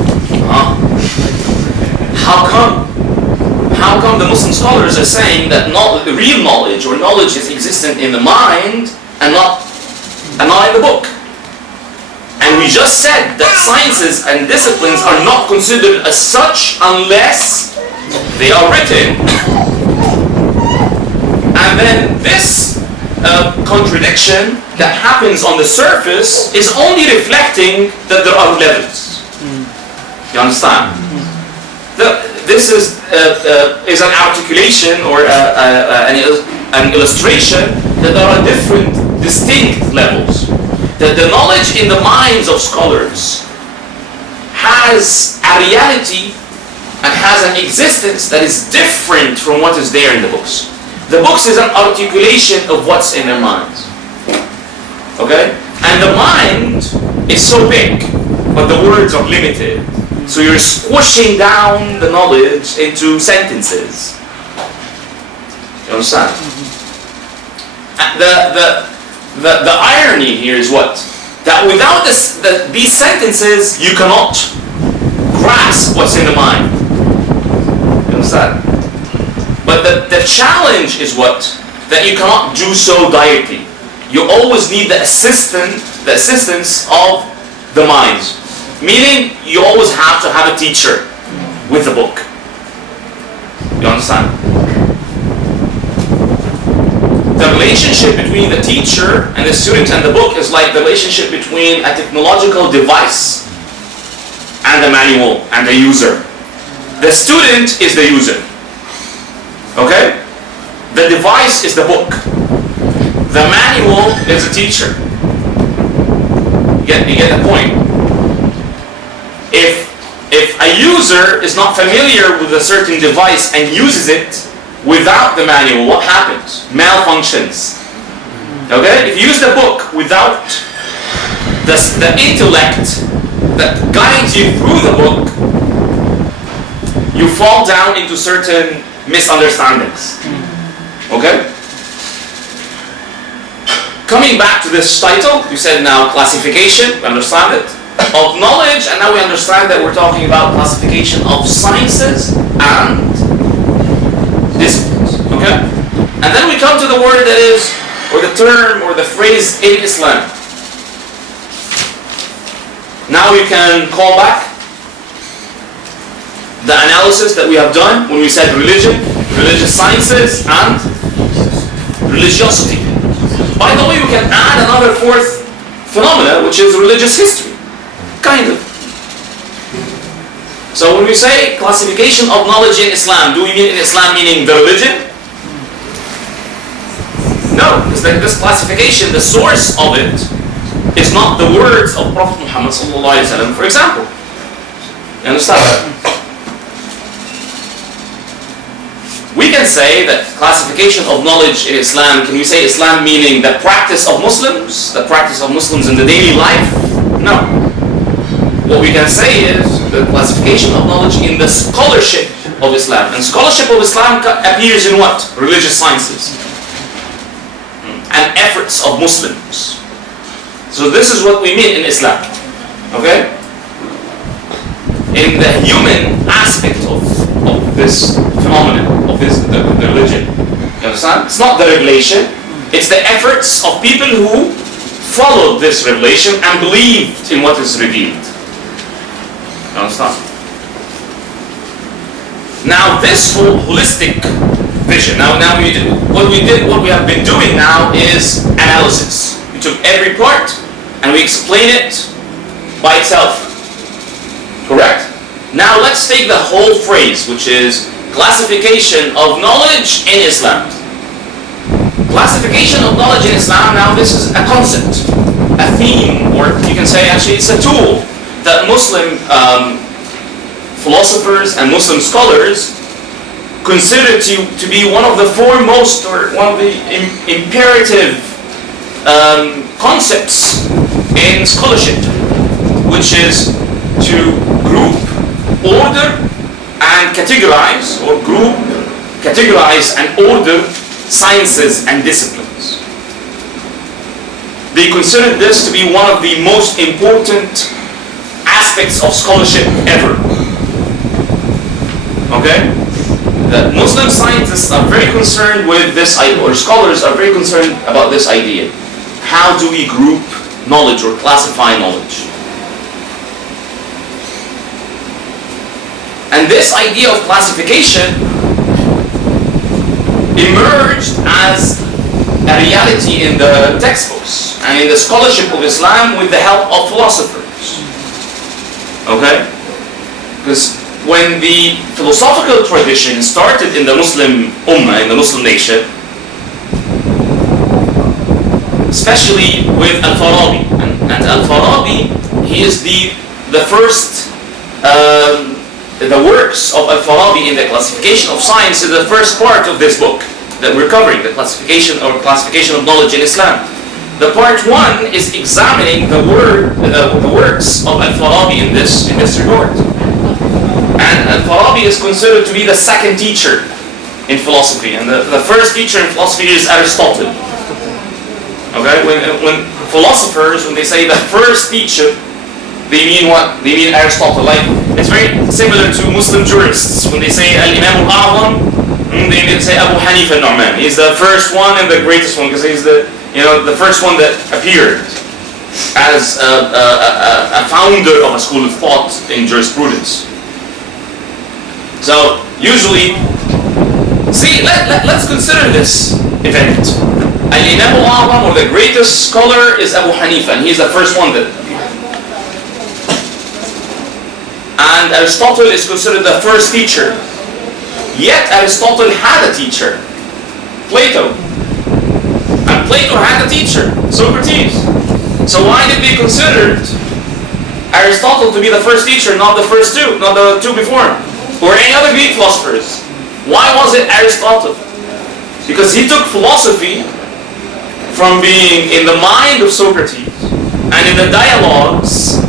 How come? How come the Muslim scholars are saying that real knowledge or knowledge is existent in the mind and not in the book? And we just said that sciences and disciplines are not considered as such unless they are written. And then this contradiction that happens on the surface is only reflecting that there are levels. You understand? This is an articulation or an illustration that there are different distinct levels. That the knowledge in the minds of scholars has a reality and has an existence that is different from what is there in the books. The books is an articulation of what's in their minds. Okay? And the mind is so big, but the words are limited. So you're squishing down the knowledge into sentences. You understand? The irony here is what? That without these sentences, you cannot grasp what's in the mind. You understand? But the challenge is what? That you cannot do so directly. You always need the assistance of demise. Meaning, you always have to have a teacher with the book. You understand? The relationship between the teacher and the student and the book is like the relationship between a technological device and the manual and the user. The student is the user. Okay? The device is the book. The manual is the teacher. You get the point? If a user is not familiar with a certain device and uses it without the manual, what happens? Malfunctions. Okay? If you use the book without the intellect that guides you through the book, you fall down into certain misunderstandings. Okay? Coming back to this title, you said now classification, we understand it, of knowledge, and now we understand that we're talking about classification of sciences and disciplines. Okay? And then we come to the word that is, or the term, or the phrase in Islam. Now you can call back the analysis that we have done when we said religion, religious sciences, and religiosity. By the way, we can add another fourth phenomena, which is religious history. Kind of. So when we say classification of knowledge in Islam, do we mean in Islam meaning the religion? No, it's like this classification, the source of it is not the words of Prophet Muhammad sallallahu alaihi wasallam, for example. You understand? We can say that classification of knowledge in Islam, can we say Islam meaning the practice of Muslims? The practice of Muslims in the daily life? No. What we can say is the classification of knowledge in the scholarship of Islam. And scholarship of Islam appears in what? Religious sciences. And efforts of Muslims. So this is what we mean in Islam. Okay? In the human aspect of this phenomenon, of the religion. You understand? It's not the revelation, it's the efforts of people who followed this revelation and believed in what is revealed. You understand? Now this whole holistic vision, now what we have been doing now is analysis. We took every part and we explain it by itself. Correct? Now let's take the whole phrase, which is classification of knowledge in Islam. Classification of knowledge in Islam, now this is a concept, a theme, or you can say actually it's a tool that Muslim philosophers and Muslim scholars consider to be one of the foremost, or one of the imperative concepts in scholarship, which is to group, order, and categorize, or group, categorize, and order sciences and disciplines. They consider this to be one of the most important aspects of scholarship ever. Okay? The Muslim scientists are very concerned with this idea, or scholars are very concerned about this idea. How do we group knowledge or classify knowledge? And this idea of classification emerged as a reality in the textbooks and in the scholarship of Islam with the help of philosophers. Okay? Because when the philosophical tradition started in the Muslim Ummah, in the Muslim nation, especially with Al-Farabi, and Al-Farabi, he is the first, the works of Al-Farabi in the classification of science is the first part of this book that we're covering, the classification of knowledge in Islam. The part 1 is examining the works of Al-Farabi in this regard. And Al-Farabi is considered to be the second teacher in philosophy, and the first teacher in philosophy is Aristotle. Okay, when philosophers, when they say the first teacher, they mean what? They mean Aristotle. Like, it's very similar to Muslim jurists. When they say Al-Imam al-A'zam, they say Abu Hanifa al-Nu'man. He's the first one and the greatest one, because he's the first one that appeared. as a founder of a school of thought in jurisprudence. So usually, see, let's consider this event. Al-Imam al-A'zam, or the greatest scholar, is Abu Hanifa, and he's the first one that. And Aristotle is considered the first teacher. Yet Aristotle had a teacher, Plato. And Plato had a teacher, Socrates. So why did they consider Aristotle to be the first teacher, not the first two, not the two before him, or any other Greek philosophers? Why was it Aristotle? Because he took philosophy from being in the mind of Socrates and in the dialogues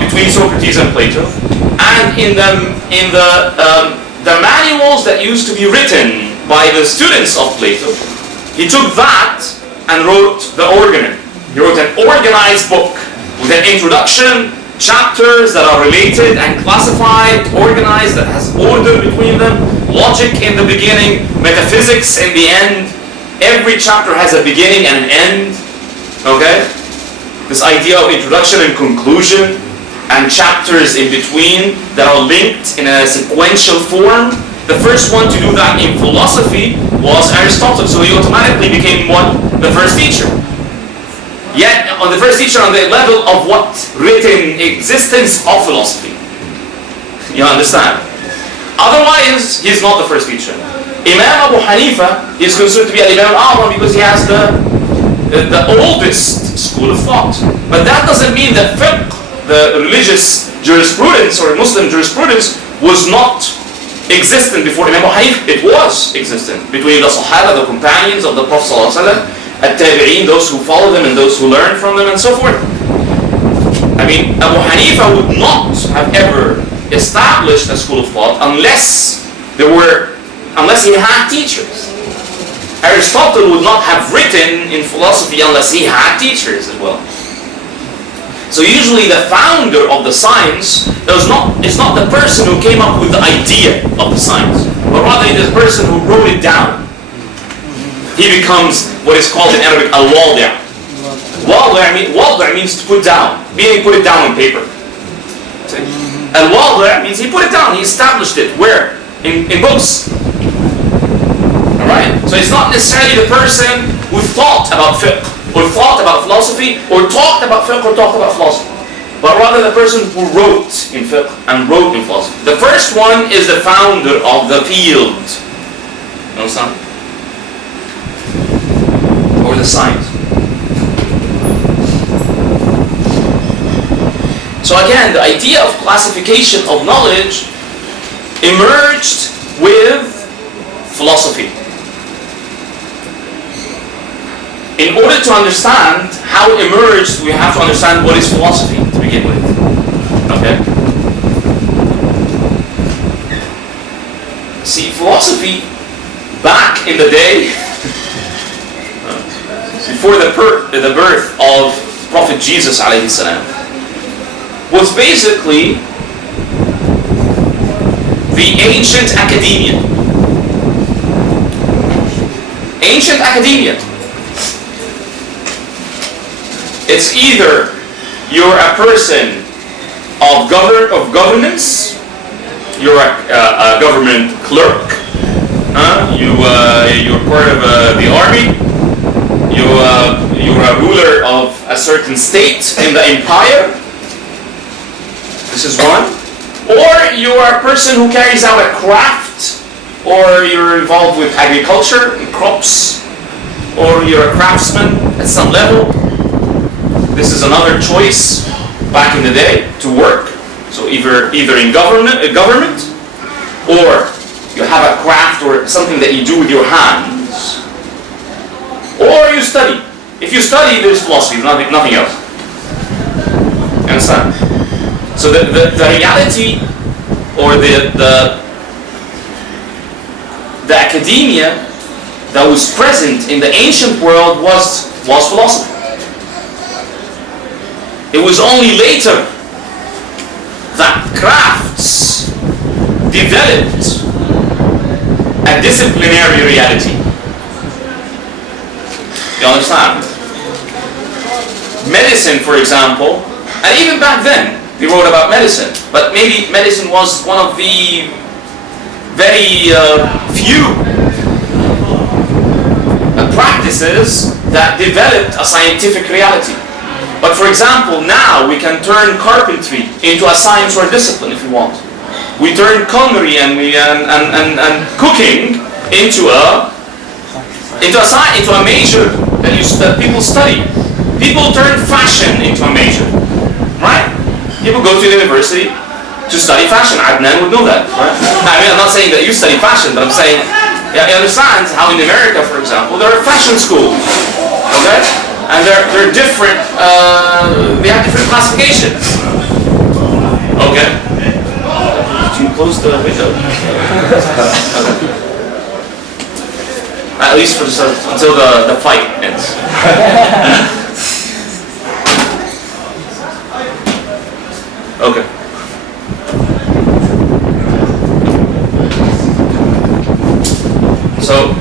between Socrates and Plato, and in the manuals that used to be written by the students of Plato. He took that and wrote the organon. He wrote an organized book with an introduction, chapters that are related and classified, organized, that has order between them, logic in the beginning, metaphysics in the end. Every chapter has a beginning and an end. Okay? This idea of introduction and conclusion, and chapters in between that are linked in a sequential form. The first one to do that in philosophy was Aristotle, so he automatically became what? The first teacher. Yet, on the first teacher on the level of what? Written existence of philosophy. You understand? Otherwise, he's not the first teacher. Imam Abu Hanifa is considered to be Al-Imam al-A'zam because he has the oldest school of thought. But that doesn't mean that fiqh, the religious jurisprudence or Muslim jurisprudence, was not existent before Imam Abu Hanifa. It was existent between the Sahaba, the companions of the Prophet ﷺ, at-Tabi'een, those who follow them and those who learn from them, and so forth. I mean, Abu Hanifa would not have ever established a school of thought unless he had teachers. Aristotle would not have written in philosophy unless he had teachers as well. So usually the founder of the science is not the person who came up with the idea of the science, but rather it is the person who wrote it down. He becomes what is called in Arabic al-wadi'. Wadi' means to put down, meaning put it down on paper. Al-wadi' means he put it down, he established it. Where? In books. Alright? So it's not necessarily the person who thought about fiqh, or thought about philosophy, or talked about fiqh, or talked about philosophy, but rather the person who wrote in fiqh and wrote in philosophy. The first one is the founder of the field. You understand? Or the science. So again, the idea of classification of knowledge emerged with philosophy. In order to understand how it emerged, we have to understand what is philosophy to begin with. Okay? See, philosophy back in the day, before the birth of Prophet Jesus alayhi salam, was basically the ancient academia. Ancient academia. It's either you're a person of governance, you're a government clerk, you're part of the army, you're a ruler of a certain state in the empire. This is one. Or you're a person who carries out a craft, or you're involved with agriculture and crops, or you're a craftsman at some level. This is another choice back in the day to work. So either in government, or you have a craft or something that you do with your hands, or you study. If you study, there's philosophy, nothing else. You understand? So the reality, or the academia that was present in the ancient world was philosophy. It was only later that crafts developed a disciplinary reality. You understand? medicine, for example, and even back then they wrote about medicine, but maybe medicine was one of the very few practices that developed a scientific reality. But for example, now we can turn carpentry into a science or a discipline if we want. We turn culinary and cooking into a major that people study. People turn fashion into a major, right? People go to university to study fashion. Adnan would know that, right? I mean, I'm not saying that you study fashion, but I'm saying, yeah, he understands how in America, for example, there are fashion schools, okay? And they're different, they have different classifications, okay? Did you close the window? Okay. At least until the fight ends. Okay. So,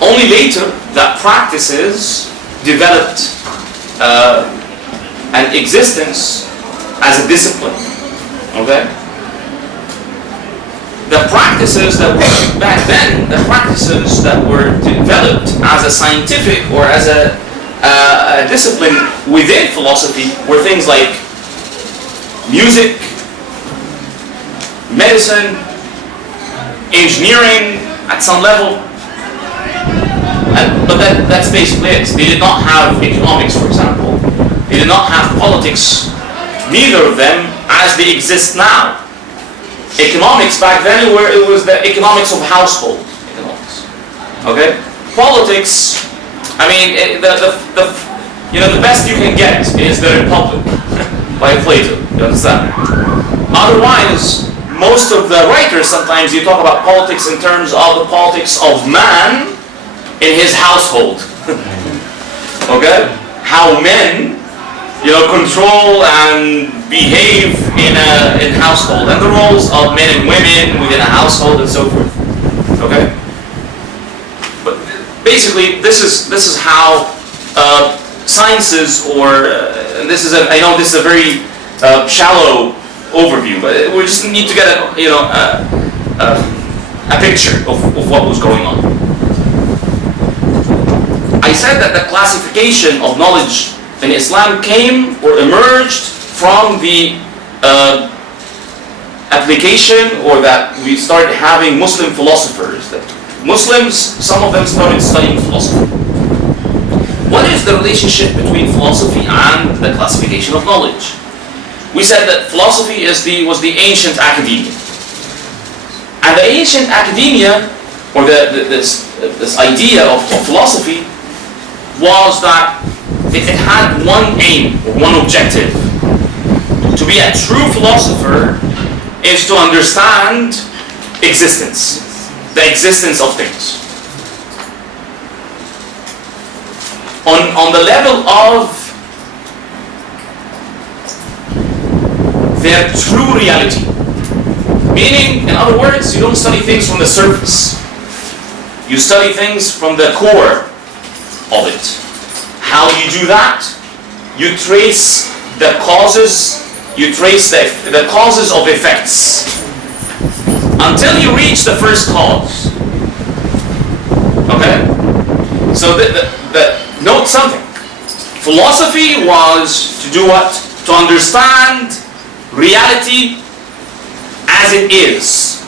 only later that practices developed an existence as a discipline. Okay? The practices that were back then, the practices that were developed as a scientific or as a discipline within philosophy were things like music, medicine, engineering at some level. But that's basically it. They did not have economics, for example. They did not have politics, neither of them as they exist now. Economics back then, it was the economics of household economics. Okay, politics. I mean, the best you can get is the Republic by Plato. You understand? Otherwise, most of the writers sometimes you talk about politics in terms of the politics of man in his household. Okay, how men, control and behave in household, and the roles of men and women within a household and so forth. Okay, but basically this is how sciences, or I know this is a very shallow overview, but we just need to get a picture of what was going on. I said that the classification of knowledge in Islam came or emerged from the application, or that we started having Muslim philosophers. That Muslims, some of them started studying philosophy. What is the relationship between philosophy and the classification of knowledge? We said that philosophy was the ancient academia. And the ancient academia, or this idea of philosophy, was that it had one aim, or one objective. To be a true philosopher is to understand existence, the existence of things. On the level of their true reality. Meaning, in other words, you don't study things from the surface. You study things from the core of it. How do you do that? You trace the causes, you trace the causes of effects until you reach the first cause. Okay? So note something. Philosophy was to do what? To understand reality as it is,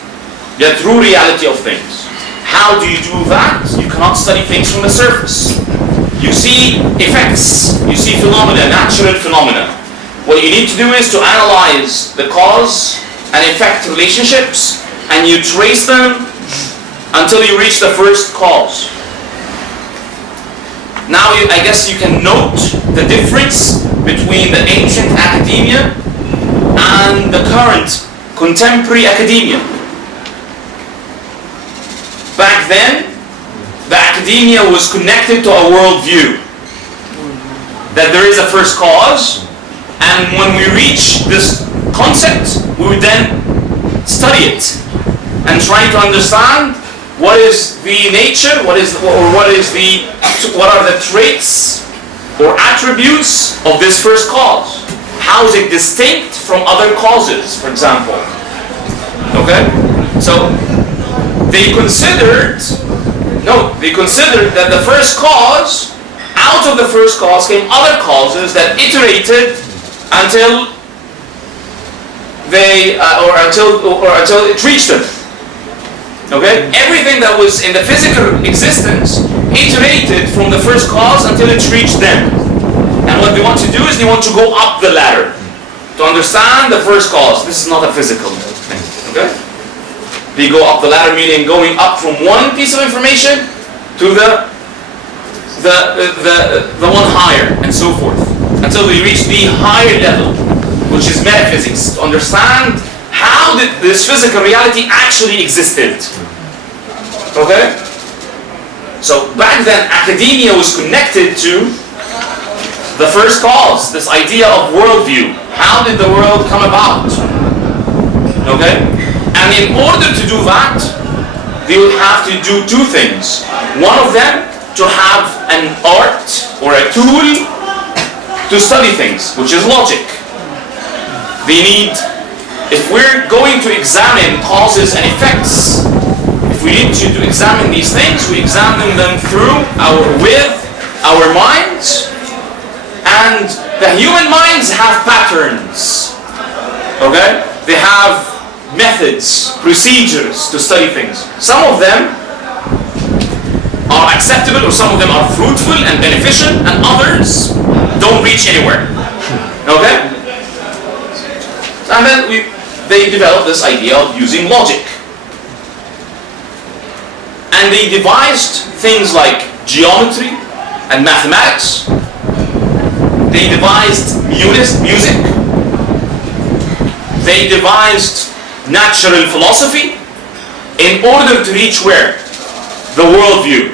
the true reality of things. How do you do that? You cannot study things from the surface. You see effects, you see phenomena, natural phenomena. What you need to do is to analyze the cause and effect relationships, and you trace them until you reach the first cause. Now I guess you can note the difference between the ancient academia and the current contemporary academia. Back then, the academia was connected to a worldview, that there is a first cause, and when we reach this concept, we would then study it and try to understand what is the nature, what are the traits or attributes of this first cause. How is it distinct from other causes, for example? Okay? So, they considered that the first cause, out of the first cause came other causes that iterated until until it reached them. Okay? Everything that was in the physical existence iterated from the first cause until it reached them. And what they want to do is they want to go up the ladder to understand the first cause. This is not a physical thing. Okay? They go up the ladder, meaning going up from one piece of information to the one higher, and so forth, until they reach the higher level, which is metaphysics, to understand how this physical reality actually existed. Okay? So back then, academia was connected to the first cause, this idea of worldview. How did the world come about? Okay? And in order to do that, they would have to do two things. One of them, to have an art or a tool to study things, which is logic. They need, if we're going to examine causes and effects, if we need to examine these things, we examine them with our minds, and the human minds have patterns. Okay? They have methods, procedures to study things. Some of them are acceptable, or some of them are fruitful and beneficial, and others don't reach anywhere. Okay? And then they developed this idea of using logic. And they devised things like geometry and mathematics. They devised music. They devised natural philosophy in order to reach where? The worldview.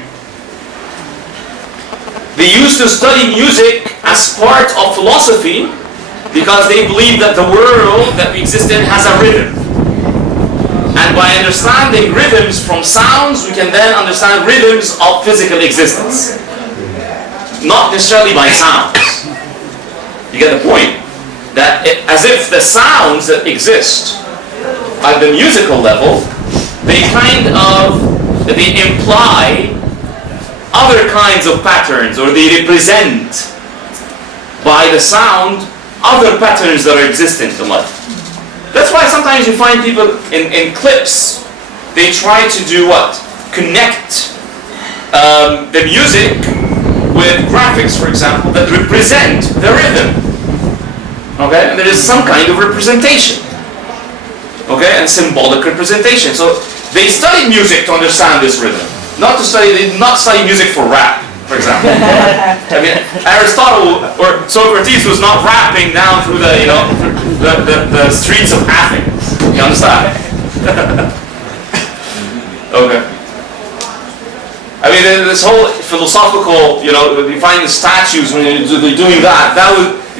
They used to study music as part of philosophy because they believed that the world that we exist in has a rhythm. And by understanding rhythms from sounds, we can then understand rhythms of physical existence. Not necessarily by sounds. You get the point? That as if the sounds that exist at the musical level, they imply other kinds of patterns, or they represent by the sound other patterns that are existent in life. That's why sometimes you find people in clips, they try to do what? Connect the music with graphics, for example, that represent the rhythm. Okay? And there is some kind of representation. Okay? And symbolic representation. So they studied music to understand this rhythm. They did not study music for rap, for example. I mean, Aristotle or Socrates was not rapping down through the streets of Athens. You understand? Okay. I mean, this whole philosophical, you find the statues when they're doing that.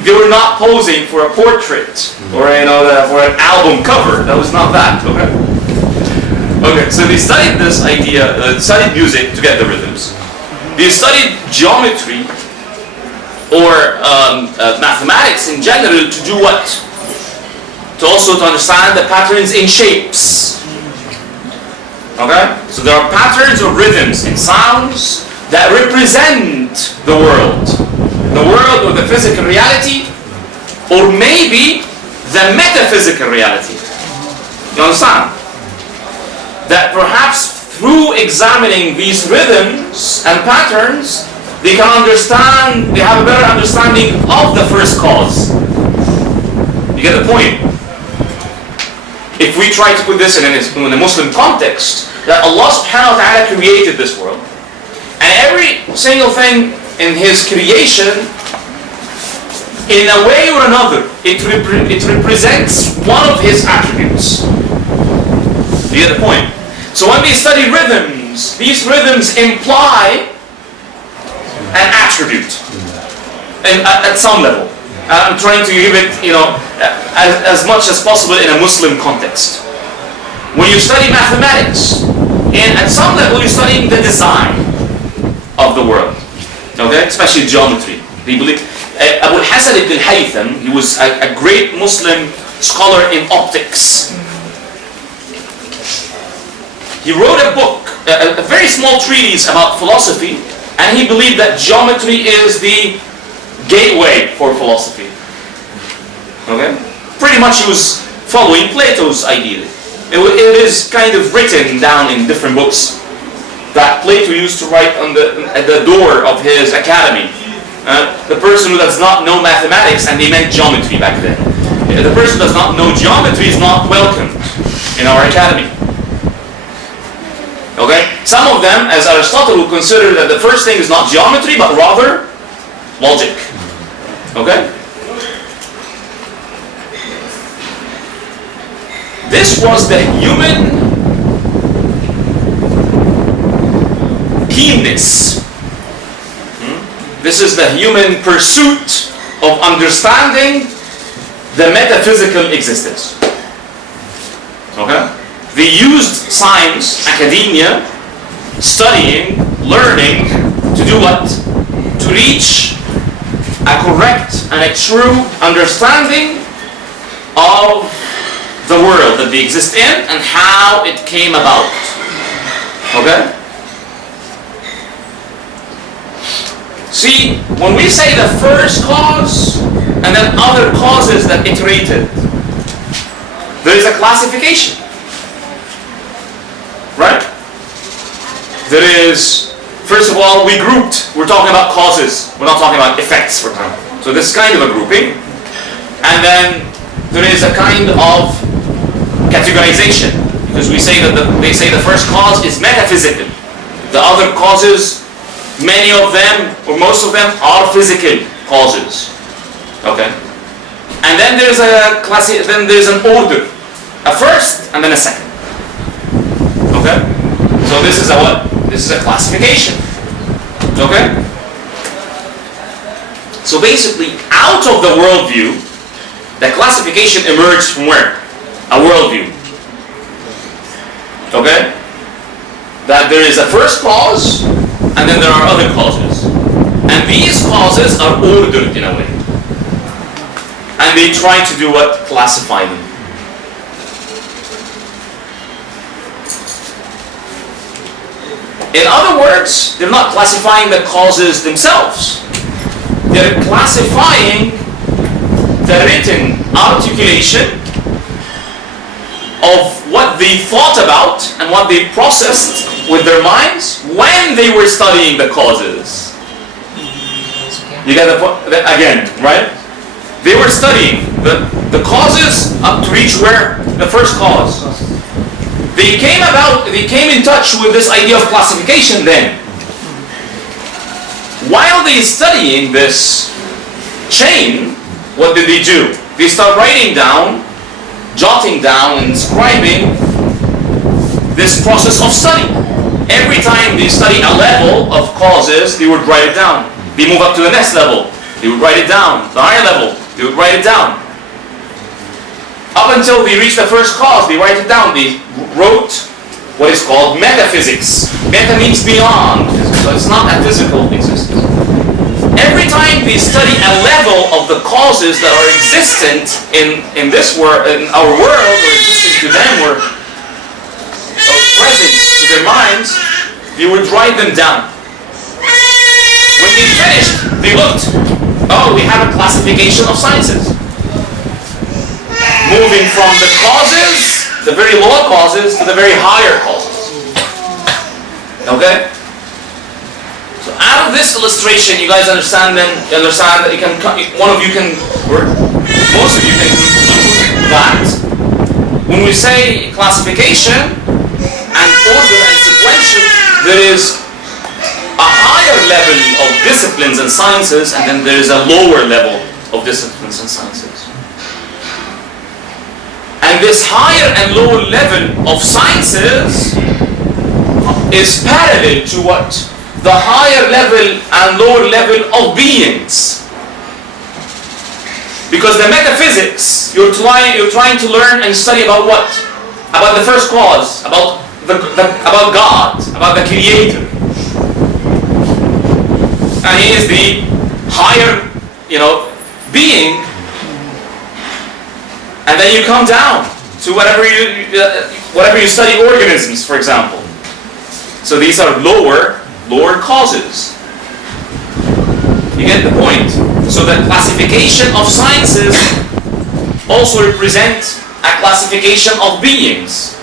They were not posing for a portrait or for an album cover. That was not that. Okay. Okay. So they studied this idea, studied music to get the rhythms. They studied geometry or mathematics in general to do what? To understand the patterns in shapes. Okay? So there are patterns or rhythms in sounds that represent the world. The world or the physical reality, or maybe the metaphysical reality. You understand? That perhaps through examining these rhythms and patterns, they have a better understanding of the first cause. You get the point? If we try to put this in a Muslim context, that Allah subhanahu wa ta'ala created this world, and every single thing in His creation, in a way or another, it represents one of His attributes. You get the point? So when we study rhythms, these rhythms imply an attribute at some level. I'm trying to give it, as much as possible in a Muslim context. When you study mathematics, and at some level you're studying the design of the world, okay? Especially geometry. They believe. Abu Hasan ibn al-Haytham, he was a great Muslim scholar in optics. He wrote a book, a very small treatise about philosophy, and he believed that geometry is the gateway for philosophy. Okay? Pretty much he was following Plato's idea. It is kind of written down in different books that Plato used to write at the door of his academy. The person who does not know mathematics, and they meant geometry back then. The person who does not know geometry is not welcome in our academy. Okay? Some of them, as Aristotle, will consider that the first thing is not geometry, but rather logic. Okay? This was the human keenness. This is the human pursuit of understanding the metaphysical existence. Okay? They used science, academia, studying, learning, to do what? To reach a correct and a true understanding of the world that they exist in and how it came about. Okay? See, when we say the first cause and then other causes that iterated, there is a classification. Right? There is, first of all, we grouped. We're talking about causes. We're not talking about effects for time. So this is kind of a grouping. And then there is a kind of categorization, because we say that they say the first cause is metaphysical. The other causes, many of them or most of them are physical causes. Okay? And then there's an order. A first and then a second. Okay? So this is a what? This is a classification. Okay? So basically, out of the worldview, the classification emerged from where? A worldview. Okay? That there is a first cause, and then there are other causes. And these causes are ordered in a way. And they try to do what? Classify them. In other words, they're not classifying the causes themselves. They're classifying the written articulation of what they thought about and what they processed with their minds when they were studying the causes. You get the point? Again, right? They were studying the causes up to reach where? The first cause. They came in touch with this idea of classification then. While they studying this chain, what did they do? They start writing down, jotting down, and scribing this process of study. Every time they study a level of causes, they would write it down. They move up to the next level, they would write it down. The higher level, they would write it down. Up until they reach the first cause, they write it down. They wrote what is called metaphysics. Meta means beyond physics, so it's not a physical existence. Every time they study a level of the causes that are existent in this world, in our world, or existing to them, or present to their minds, they would write them down. When they finished, they looked. Oh, we have a classification of sciences. Moving from the causes, the very lower causes, to the very higher causes. Okay? So out of this illustration, you guys understand that you can, one of you can, or most of you can conclude that when we say classification and order and sequential, there is a higher level of disciplines and sciences, and then there is a lower level of disciplines and sciences. And this higher and lower level of sciences is parallel to what? The higher level and lower level of beings. Because the metaphysics, you're trying to learn and study about what? About the first cause, about God, about the Creator. And He is the higher, being, and then you come down to whatever you study organisms, for example. So these are lower causes. You get the point? So the classification of sciences also represent a classification of beings.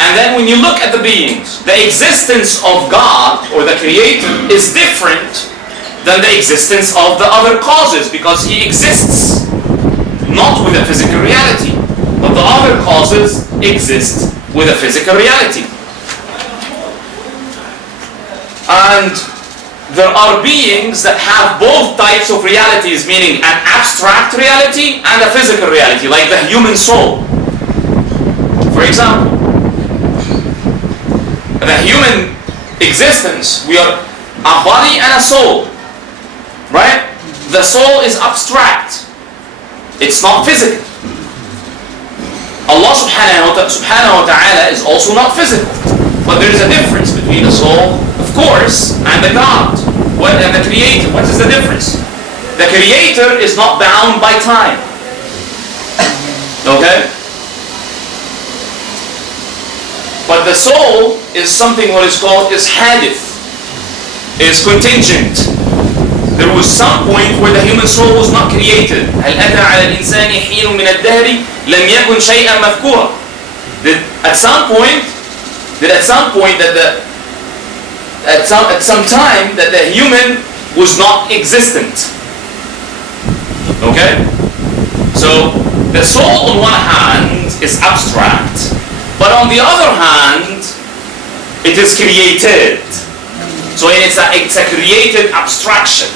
And then when you look at the beings, the existence of God or the Creator is different than the existence of the other causes, because He exists not with a physical reality, but the other causes exist with a physical reality. And there are beings that have both types of realities, meaning an abstract reality and a physical reality, like the human soul. For example, the human existence, we are a body and a soul, right? The soul is abstract. It's not physical. Allah subhanahu wa ta'ala is also not physical. But there is a difference between the soul, of course, and the God, and the Creator. What is the difference? The Creator is not bound by time. Okay? But the soul is something what is called is hadith, is contingent. There was some point where the human soul was not created. هل أتى على الإنسان حين من الدهر لم يكن شيئا مذكورا. At some time that the human was not existent. Okay? So the soul on one hand is abstract, but on the other hand it is created. So it's a created abstraction.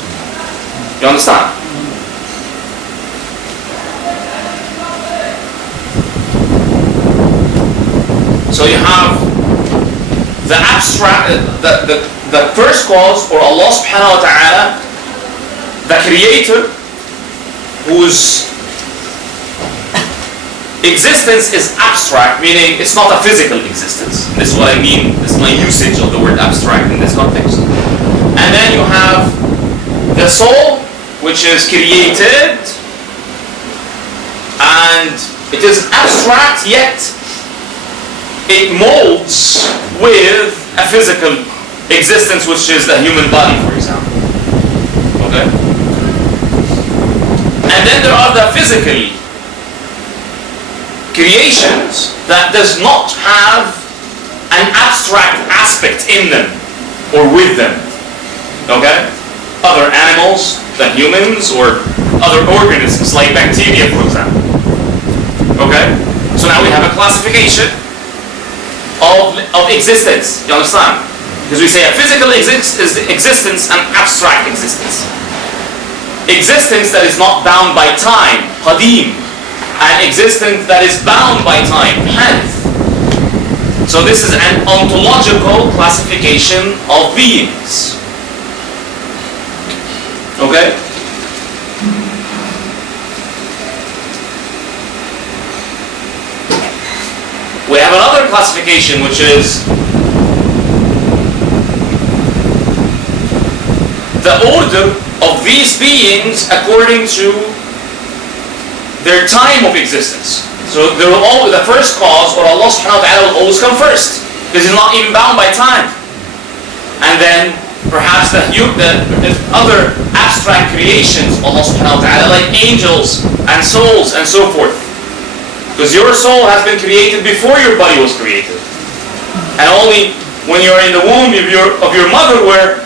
You understand? So you have the abstract, the first cause, or Allah subhanahu wa ta'ala, the Creator, whose existence is abstract, meaning it's not a physical existence. This is what I mean, this is my usage of the word abstract in this context. And then you have the soul, which is created, and it is abstract, yet it molds with a physical existence, which is the human body, for example. Okay? And then there are the physical creations that does not have an abstract aspect in them or with them. Okay? Other animals than humans, or other organisms like bacteria, for example. Okay? So now we have a classification of existence. You understand? Because we say a physical existence and abstract existence. Existence that is not bound by time, qadim, and existence that is bound by time, hadith. So this is an ontological classification of beings. Okay? We have another classification, which is the order of these beings according to their time of existence. So there will always, the first cause, or Allah subhanahu wa ta'ala, will always come first, because He's not even bound by time. And then perhaps the other abstract creations of Allah subhanahu wa ta'ala, like angels and souls and so forth. Because your soul has been created before your body was created. And only when you're in the womb of your mother where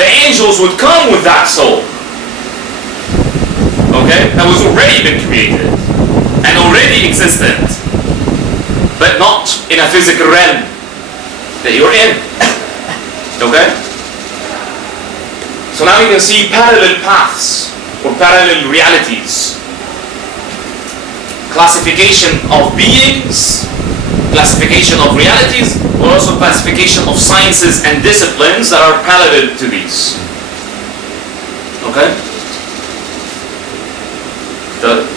the angels would come with that soul. Okay? That was already been created and already existent, but not in a physical realm that you're in. Okay? So now you can see parallel paths or parallel realities. Classification of beings, classification of realities, or also classification of sciences and disciplines that are parallel to these. Okay?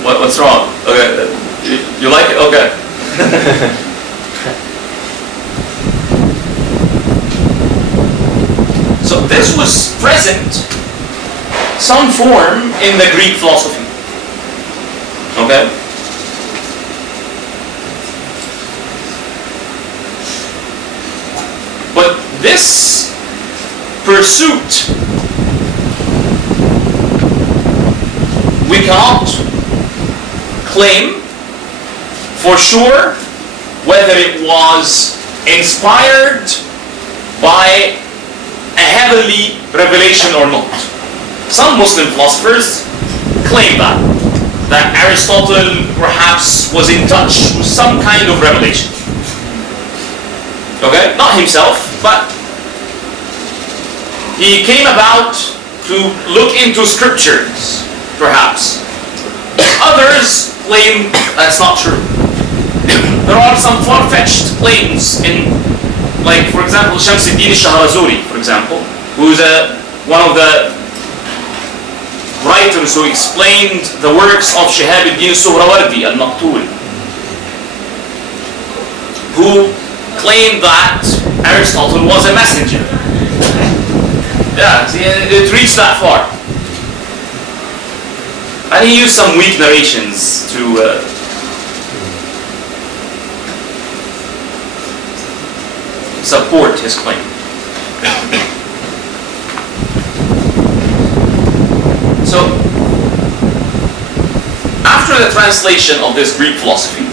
What's wrong? Okay, you like it? Okay. So this was present some form in the Greek philosophy. Okay? But this pursuit, we cannot claim for sure whether it was inspired by a heavenly revelation or not. Some Muslim philosophers claim that Aristotle perhaps was in touch with some kind of revelation. Okay? Not himself, but he came about to look into scriptures, perhaps. Others claim that's not true. There are some far-fetched claims in, like, for example, Shamsuddin al-Shahrazuri, for example, who's one of the writers who explained the works of Shihab al-Din Suhrawardi al-Maqtul, who claimed that Aristotle was a messenger. Yeah, see, it reached that far. And he used some weak narrations to support his claim. So, after the translation of this Greek philosophy,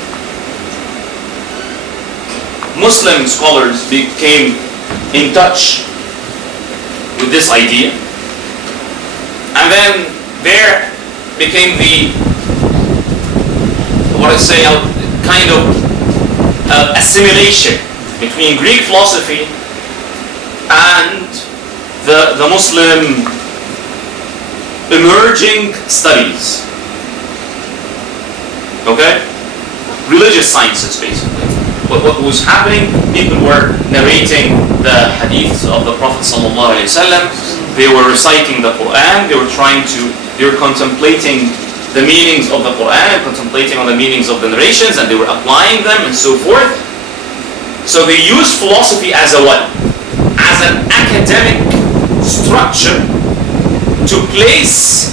Muslim scholars became in touch with this idea, and then there became the, what I say, a kind of assimilation between Greek philosophy and the Muslim emerging studies. Okay? Religious sciences, basically. What was happening, people were narrating the hadiths of the Prophet ﷺ, they were reciting the Quran, they were contemplating the meanings of the Quran, contemplating on the meanings of the narrations, and they were applying them and so forth. So they used philosophy as a what? As an academic structure to place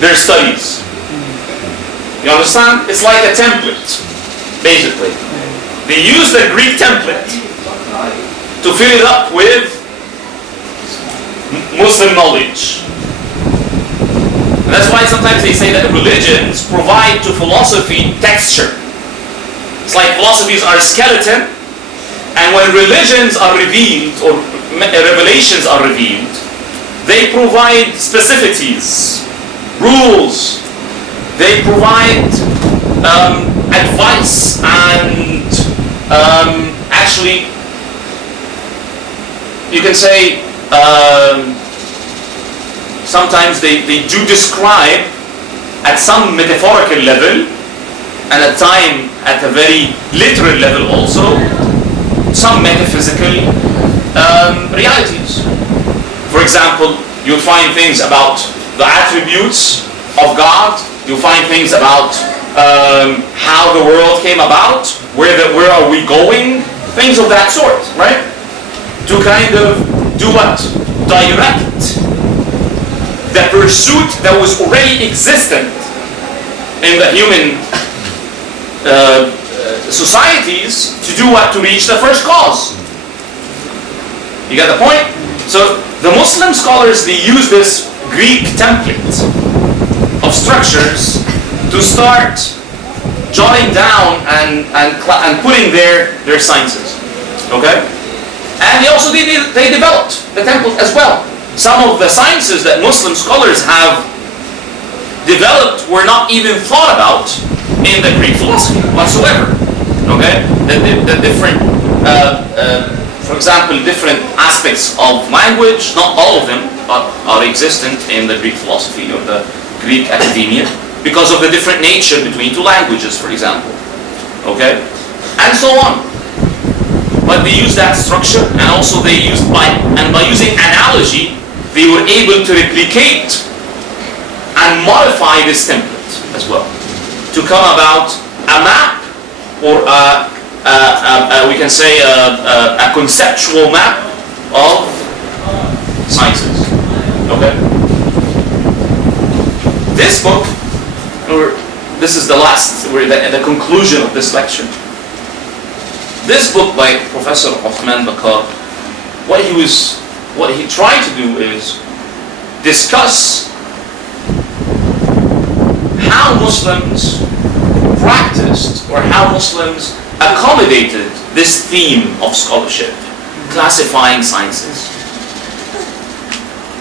their studies. You understand? It's like a template, basically. They use the Greek template to fill it up with Muslim knowledge. And that's why sometimes they say that religions provide to philosophy texture. It's like philosophies are a skeleton, and when religions are revealed, or revelations are revealed, they provide specificities, rules, they provide advice, and actually, you can say, sometimes they do describe at some metaphorical level, and at time at a very literal level also, some metaphysical realities. For example, you'll find things about the attributes of God, you'll find things about how the world came about, where are we going, things of that sort, right? To kind of do what? Direct the pursuit that was already existent in the human societies to do what? To reach the first cause. You get the point? So the Muslim scholars, they use this Greek template of structures to start jotting down and putting their sciences. Okay? And they developed the template as well. Some of the sciences that Muslim scholars have developed were not even thought about in the Greek philosophy whatsoever. Okay? The different, for example, different aspects of language, not all of them, but are existent in the Greek philosophy or the Greek academia, because of the different nature between two languages, for example. Okay? And so on. But they use that structure, and also they used by using analogy, they were able to replicate and modify this template as well, to come about a map, or we can say a conceptual map of sciences. Okay? This book, this is the last, we're at the conclusion of this lecture. This book by Professor Osman Bakar, what he tried to do is discuss how Muslims practiced or how Muslims accommodated this theme of scholarship, classifying sciences.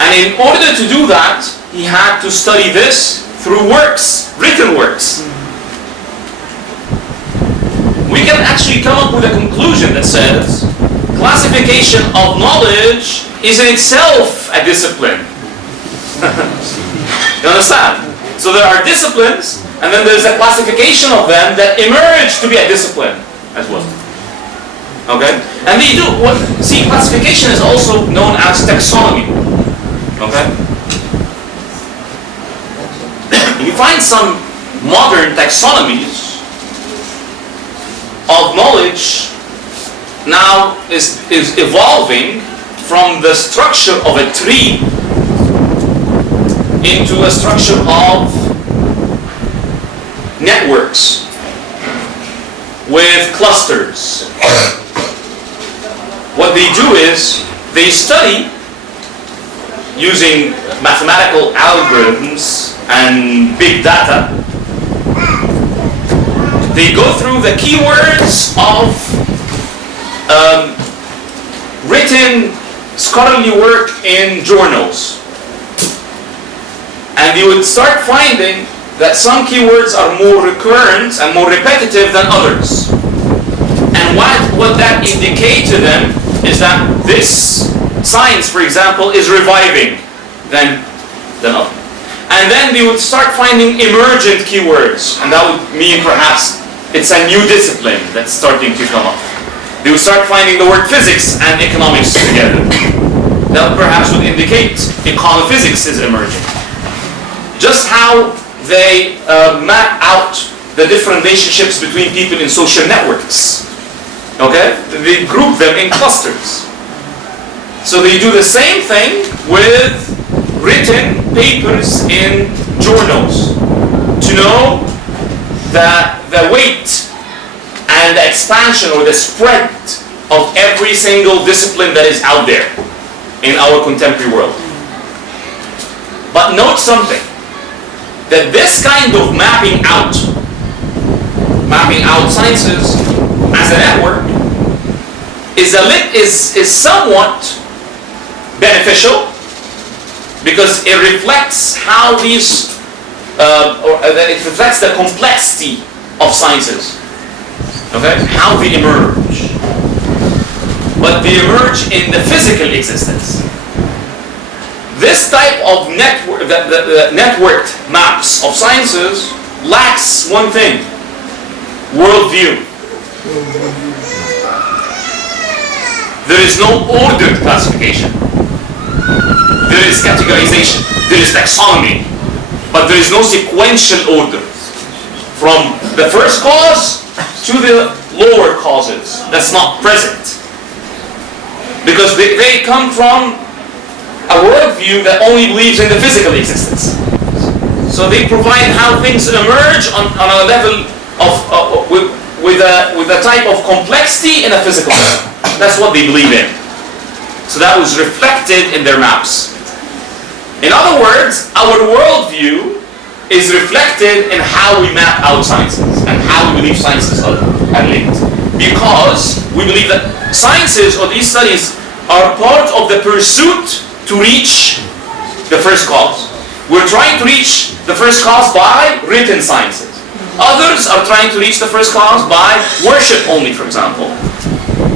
And in order to do that, he had to study this through works, written works. We can actually come up with a conclusion that says classification of knowledge is in itself a discipline. You understand? So there are disciplines, and then there's a classification of them that emerge to be a discipline as well. Okay? And they do what? See, classification is also known as taxonomy. Okay? You find some modern taxonomies of knowledge now is evolving from the structure of a tree into a structure of networks with clusters. What they do is they study using mathematical algorithms and big data. They go through the keywords of written scholarly work in journals. And you would start finding that some keywords are more recurrent and more repetitive than others. And what that indicates to them is that this science, for example, is reviving than other. And then they would start finding emergent keywords, and that would mean perhaps it's a new discipline that's starting to come up. They would start finding the word physics and economics together. That perhaps would indicate econophysics is emerging. Just how they map out the different relationships between people in social networks. Okay? They group them in clusters. So they do the same thing with written papers in journals to know the weight and the expansion or the spread of every single discipline that is out there in our contemporary world. But note something, that this kind of mapping out sciences as a network is somewhat beneficial, because it reflects how these it reflects the complexity of sciences. Okay, how they emerge, but they emerge in the physical existence. This type of network, the networked maps of sciences, lacks one thing: worldview. There is no ordered classification. There is categorization. There is taxonomy, but there is no sequential order from the first cause to the lower causes. That's not present, because they come from a worldview that only believes in the physical existence. So they provide how things emerge on a level of with a type of complexity in a physical level. That's what they believe in. So that was reflected in their maps. In other words, our worldview is reflected in how we map out sciences and how we believe sciences are linked. Because we believe that sciences or these studies are part of the pursuit to reach the first cause. We're trying to reach the first cause by written sciences. Others are trying to reach the first cause by worship only, for example.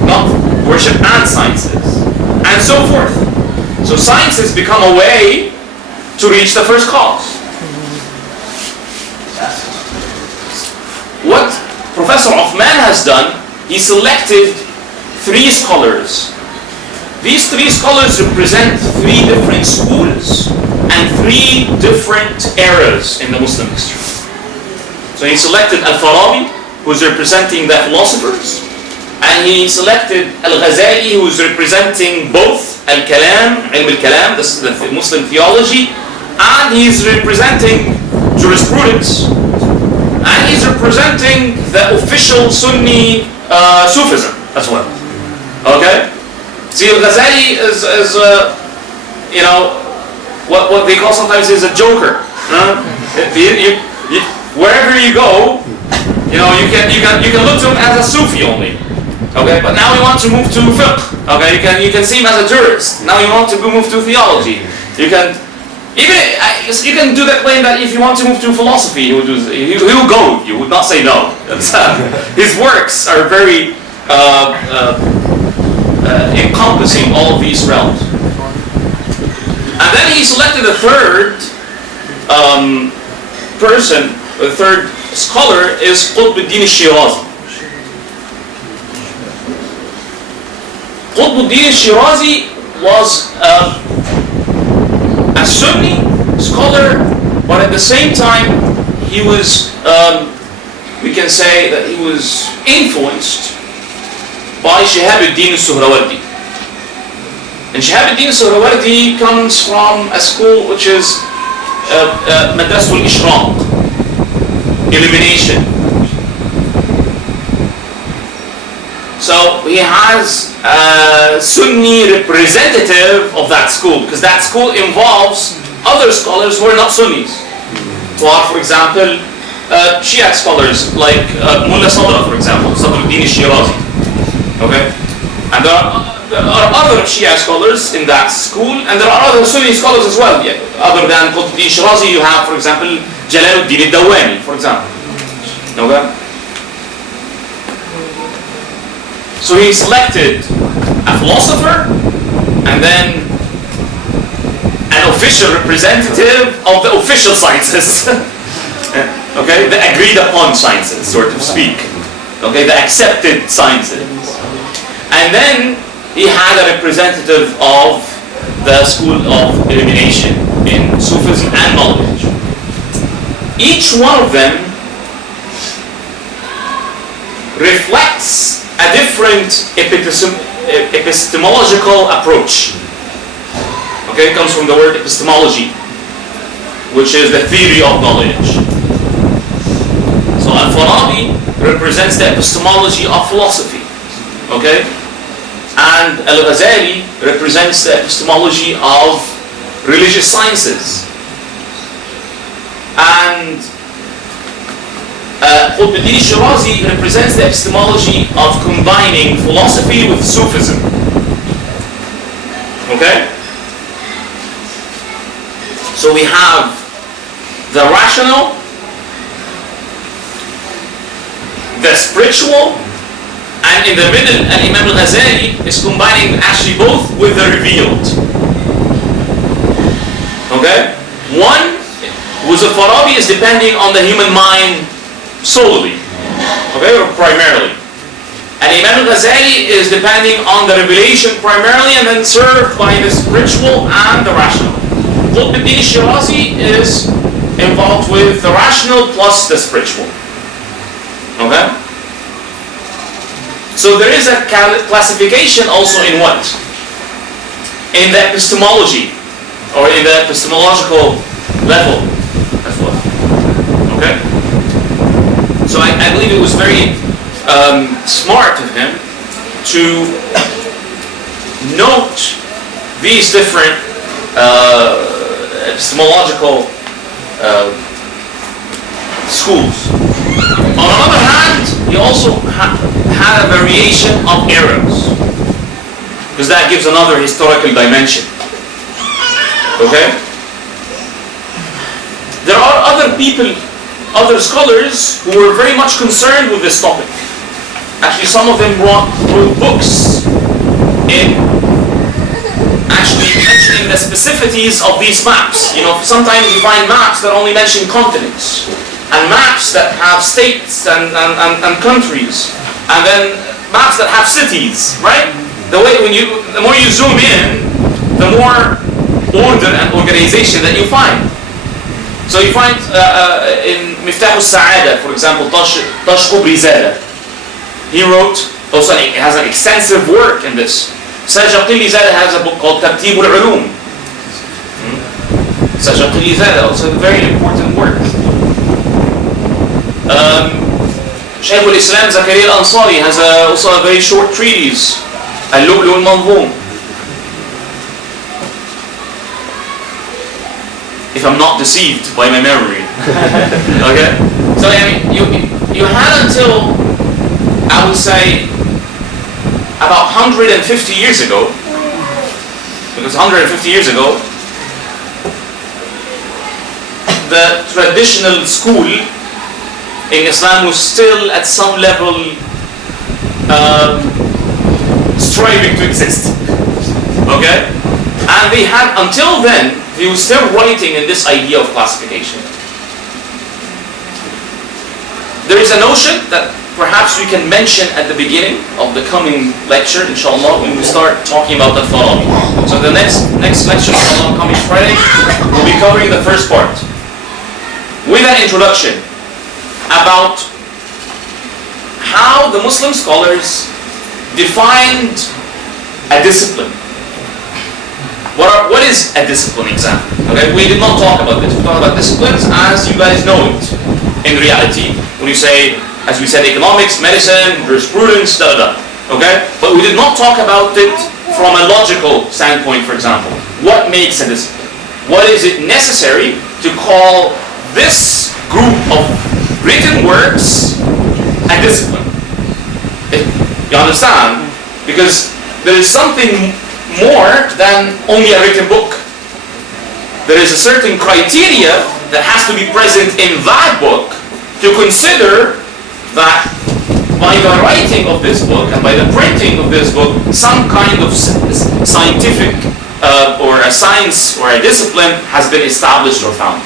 Not worship and sciences. And so forth. So sciences become a way to reach the first cause. What Professor Osman has done, he selected 3 scholars. These 3 scholars represent 3 different schools and 3 different eras in the Muslim history. So he selected Al-Farabi, who is representing the philosophers, and he selected Al-Ghazali, who is representing both Al-Kalam, Ilm al-Kalam, this is the Muslim theology, and he is representing jurisprudence, and he's representing the official Sunni Sufism as well. Okay? See, Al-Ghazali is you know, what they call sometimes is a joker. Wherever you go, you know, you can look to him as a Sufi only. Okay, but now we want to move to fiqh. Okay, you can see him as a jurist. Now you want to move to theology. You can do that claim that if you want to move to philosophy, he will go with you. Would not say no. His works are very encompassing all of these realms. And then he selected a third person, the third scholar is Qutb-ud-Din al-Shirazi. Qutb-ud-Din al-Shirazi was a Sunni scholar, but at the same time he was, we can say that he was influenced by Shihab-ud-Din al-Suhrawardi. And Shihab-ud-Din al-Suhrawardi comes from a school which is Madrasa al-Ishraq, illumination. So he has a Sunni representative of that school, because that school involves other scholars who are not Sunnis. For example, Shia scholars like Mullah Sadra, for example, Sadruddin al-Shirazi. Okay? And there are other Shia scholars in that school, and there are other Sunni scholars as well. Yeah. Other than Qutb-ud-Din al-Shirazi, you have, for example, Jalaluddin al-Dawani, for example. Okay? So he selected a philosopher and then an official representative of the official sciences. Okay, the agreed upon sciences, so to speak. Okay, the accepted sciences. And then he had a representative of the school of illumination in Sufism and knowledge. Each one of them reflects a different epistemological approach. Okay, it comes from the word epistemology, which is the theory of knowledge. So Al-Farabi represents the epistemology of philosophy. Okay? And Al-Ghazali represents the epistemology of religious sciences. And Qutb-ud-Din al-Shirazi represents the epistemology of combining philosophy with Sufism. Okay? So we have the rational, the spiritual, and in the middle, Imam al-Ghazali is combining actually both with the revealed. Okay? One was a Farabi is depending on the human mind solely, okay, or primarily. And Imam al-Ghazali is depending on the revelation primarily and then served by the spiritual and the rational. Qutb-ud-Din al-Shirazi is involved with the rational plus the spiritual. Okay? So there is a classification also in what? In the epistemology, or in the epistemological level as well. Okay? So I believe it was very smart of him to note these different epistemological schools. On the other hand, he also had a variation of errors, because that gives another historical dimension. Okay? There are other people, other scholars who were very much concerned with this topic. Actually, some of them wrote books in actually mentioning the specificities of these maps. You know, sometimes you find maps that only mention continents, and maps that have states and countries, and then maps that have cities, right? The more you zoom in, the more order and organization that you find. So you find in Miftah al-Sa'ada, for example, Tash Qubri-Zada. He wrote, also he has an extensive work in this. Sajaqili Zada has a book called Tartib al-Ulum. such also a very important work. Shaykh al-Islam Zakaria al-Ansari has also a very short treatise, Al-Lu'lu' al-Manzum. If I'm not deceived by my memory. Okay? So I mean, you had until, I would say, about 150 years ago, because 150 years ago, the traditional school in Islam was still at some level striving to exist. Okay? And they had, until then, they were still writing in this idea of classification. There is a notion that perhaps we can mention at the beginning of the coming lecture, inshallah, when we start talking about the Farabi. So the next lecture, inshallah, coming Friday, we'll be covering the first part with an introduction about how the Muslim scholars defined a discipline. What is a discipline exactly? Okay, we did not talk about this. We talked about disciplines as you guys know it in reality. When you say, as we said, economics, medicine, jurisprudence, okay? But we did not talk about it from a logical standpoint, for example. What makes a discipline? What is it necessary to call this group of written works a discipline? You understand? Because there is something more than only a written book. There is a certain criteria that has to be present in that book to consider that by the writing of this book and by the printing of this book, some kind of scientific or a science or a discipline has been established or found.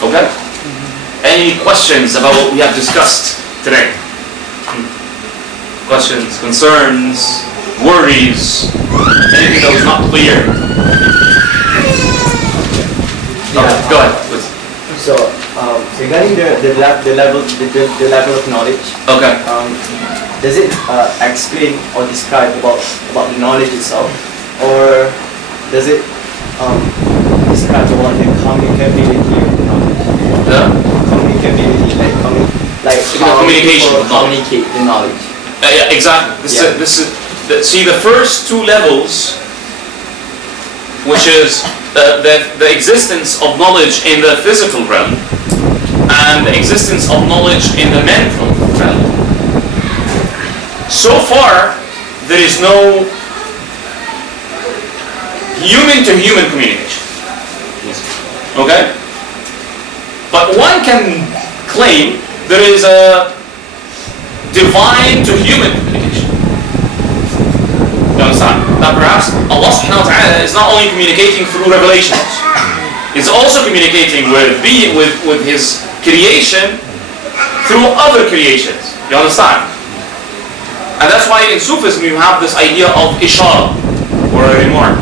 Okay? Any questions about what we have discussed today? Questions, concerns, worries, anything that was not clear? Go ahead, please. So, regarding the level of knowledge. Okay. Does it explain or describe about the knowledge itself, or does it describe about the communicability of the knowledge? The communicability, like communication people communicate the knowledge. Yeah, exactly. See, the first two levels, which is the existence of knowledge in the physical realm and the existence of knowledge in the mental realm. So far, there is no human-to-human communication. Okay? But one can claim there is a divine-to-human communication. You understand? That perhaps Allah subhanahu wa ta'ala is not only communicating through revelations, He's also communicating with His creation through other creations. You understand? And that's why in Sufism you have this idea of ishara, or a remark.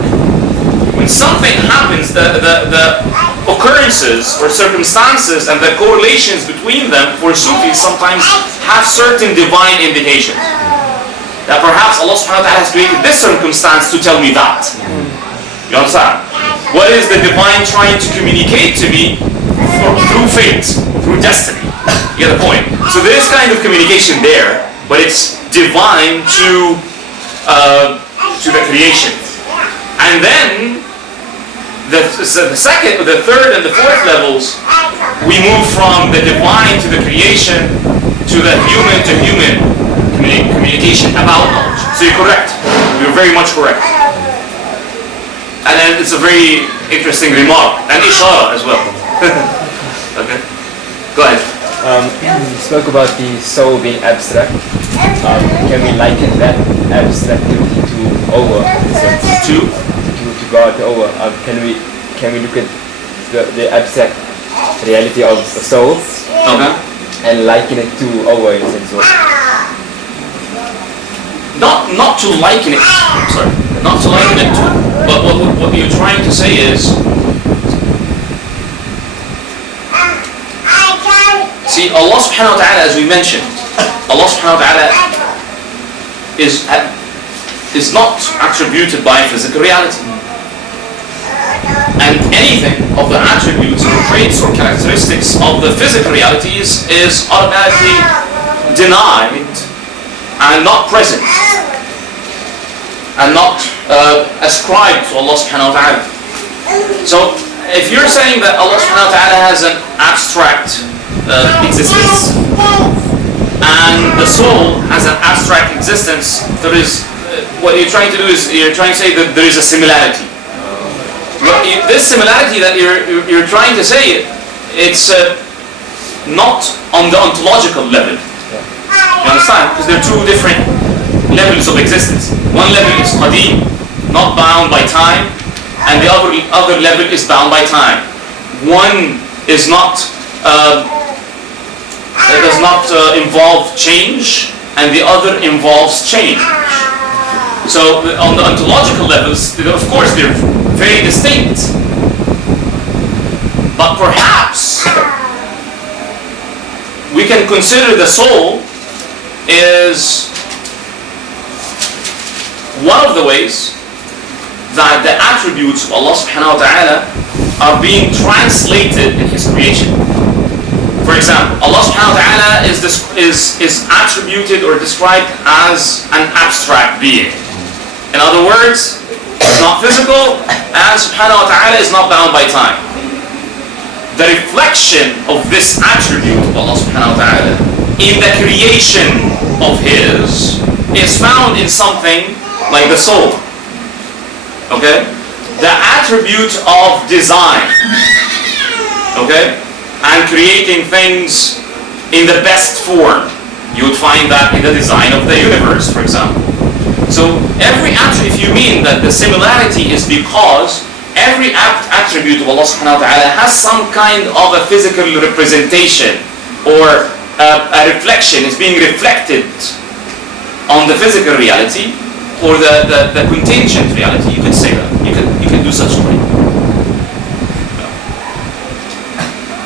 When something happens, the occurrences or circumstances and the correlations between them for Sufis sometimes have certain divine indications. That perhaps Allah subhanahu wa ta'ala has created this circumstance to tell me that. You understand? What is the divine trying to communicate to me through fate, through destiny? You get the point? So there is kind of communication there, but it's divine to the creation. And then the second, the third, and the fourth levels, we move from the divine to the creation to the human-to-human communication about knowledge. So you're correct. You're very much correct. And then it's a very interesting remark, and ishara as well. Okay. Go ahead. You spoke about the soul being abstract. Can we liken that abstractivity to Allah? To God, to Allah? Can we look at the abstract reality of the soul? Okay. And liken it to Allah in a sense? Not to liken it. Sorry. Not to liken it to. But what you're trying to say is, see, Allah subhanahu wa ta'ala, as we mentioned, Allah subhanahu wa ta'ala is not attributed by physical reality. and anything of the attributes or traits or characteristics of the physical realities is automatically denied and not present and not ascribed to Allah subhanahu wa ta'ala. So if you're saying that Allah subhanahu wa ta'ala has an abstract existence and the soul has an abstract existence, there is what you're trying to do is you're trying to say that there is a similarity. This similarity that you're trying to say, it's not on the ontological level. You understand? Because there are two different levels of existence. One level is qadim, not bound by time, and the other level is bound by time. One is not it does not involve change, and the other involves change. So on the ontological levels, of course, they're very distinct. But perhaps we can consider the soul is one of the ways that the attributes of Allah subhanahu wa ta'ala are being translated in His creation. For example, Allah subhanahu wa ta'ala is attributed or described as an abstract being. In other words, it's not physical, and subhanahu wa ta'ala is not bound by time. The reflection of this attribute of Allah subhanahu wa ta'ala in the creation of His is found in something like the soul. Okay? The attribute of design. Okay? And creating things in the best form. You would find that in the design of the universe, for example. So every attribute, if you mean that the similarity is because every attribute of Allah subhanahu wa ta'ala has some kind of a physical representation or a reflection, is being reflected on the physical reality or the contingent reality, you could say that. You could do such a thing.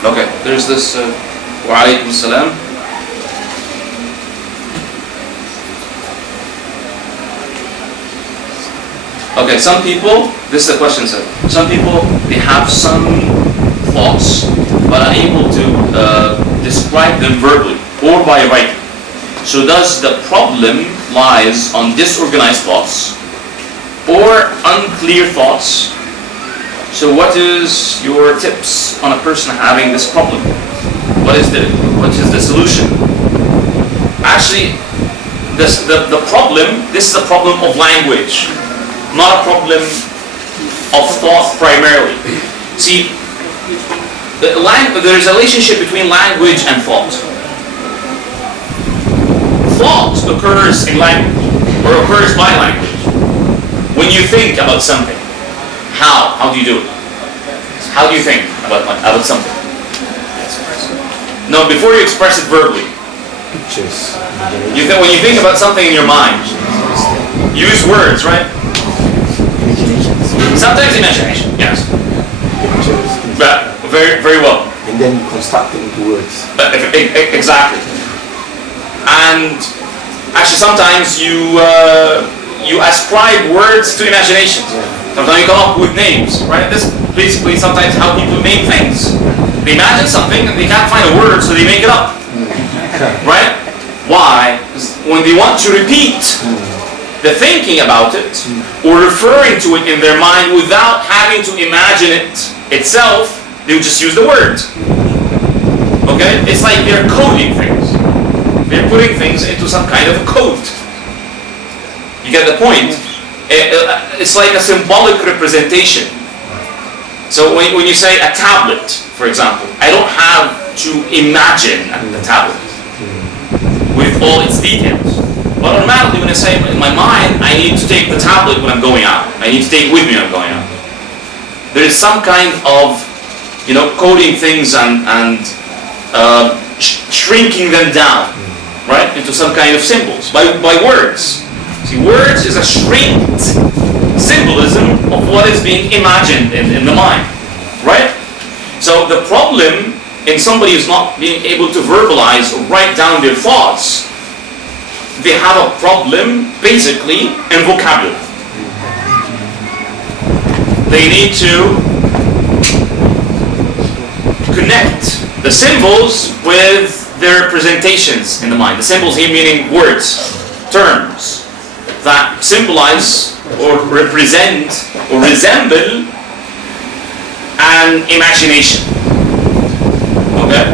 Okay, there's this wa alaykum salam. Okay, some people, this is the question, sir. Some people, they have some thoughts, but are unable to describe them verbally or by writing. So does the problem lies on disorganized thoughts or unclear thoughts? So what is your tips on a person having this problem? What is the solution? Actually, the problem, this is a problem of language, not a problem of thought primarily. See, there is a relationship between language and thought. Thought occurs in language, or occurs by language. When you think about something, how do you do it? How do you think about something? No, before you express it verbally. Pictures. When you think about something in your mind, you use words, right? Sometimes imagination, yes. Pictures. But very, very well. And then construct it into words. Exactly. And actually, sometimes you ascribe words to imagination. Sometimes you come up with names, right? This is basically sometimes how people name things. They imagine something and they can't find a word, so they make it up. Right? Why? Because when they want to repeat the thinking about it or referring to it in their mind without having to imagine it itself, they would just use the word. Okay? It's like they're coding things. They're putting things into some kind of a code. You get the point? It's like a symbolic representation. So when you say a tablet, for example, I don't have to imagine the tablet with all its details. But automatically when I say in my mind, I need to take the tablet when I'm going out. I need to take it with me when I'm going out. There is some kind of, coding things and shrinking them down, right, into some kind of symbols by words. See, words is a shrinked symbolism of what is being imagined in the mind, right? So the problem in somebody who's not being able to verbalize or write down their thoughts, they have a problem basically in vocabulary. They need to connect the symbols with their representations in the mind. The symbols here meaning words, terms that symbolize or represent or resemble an imagination. Okay?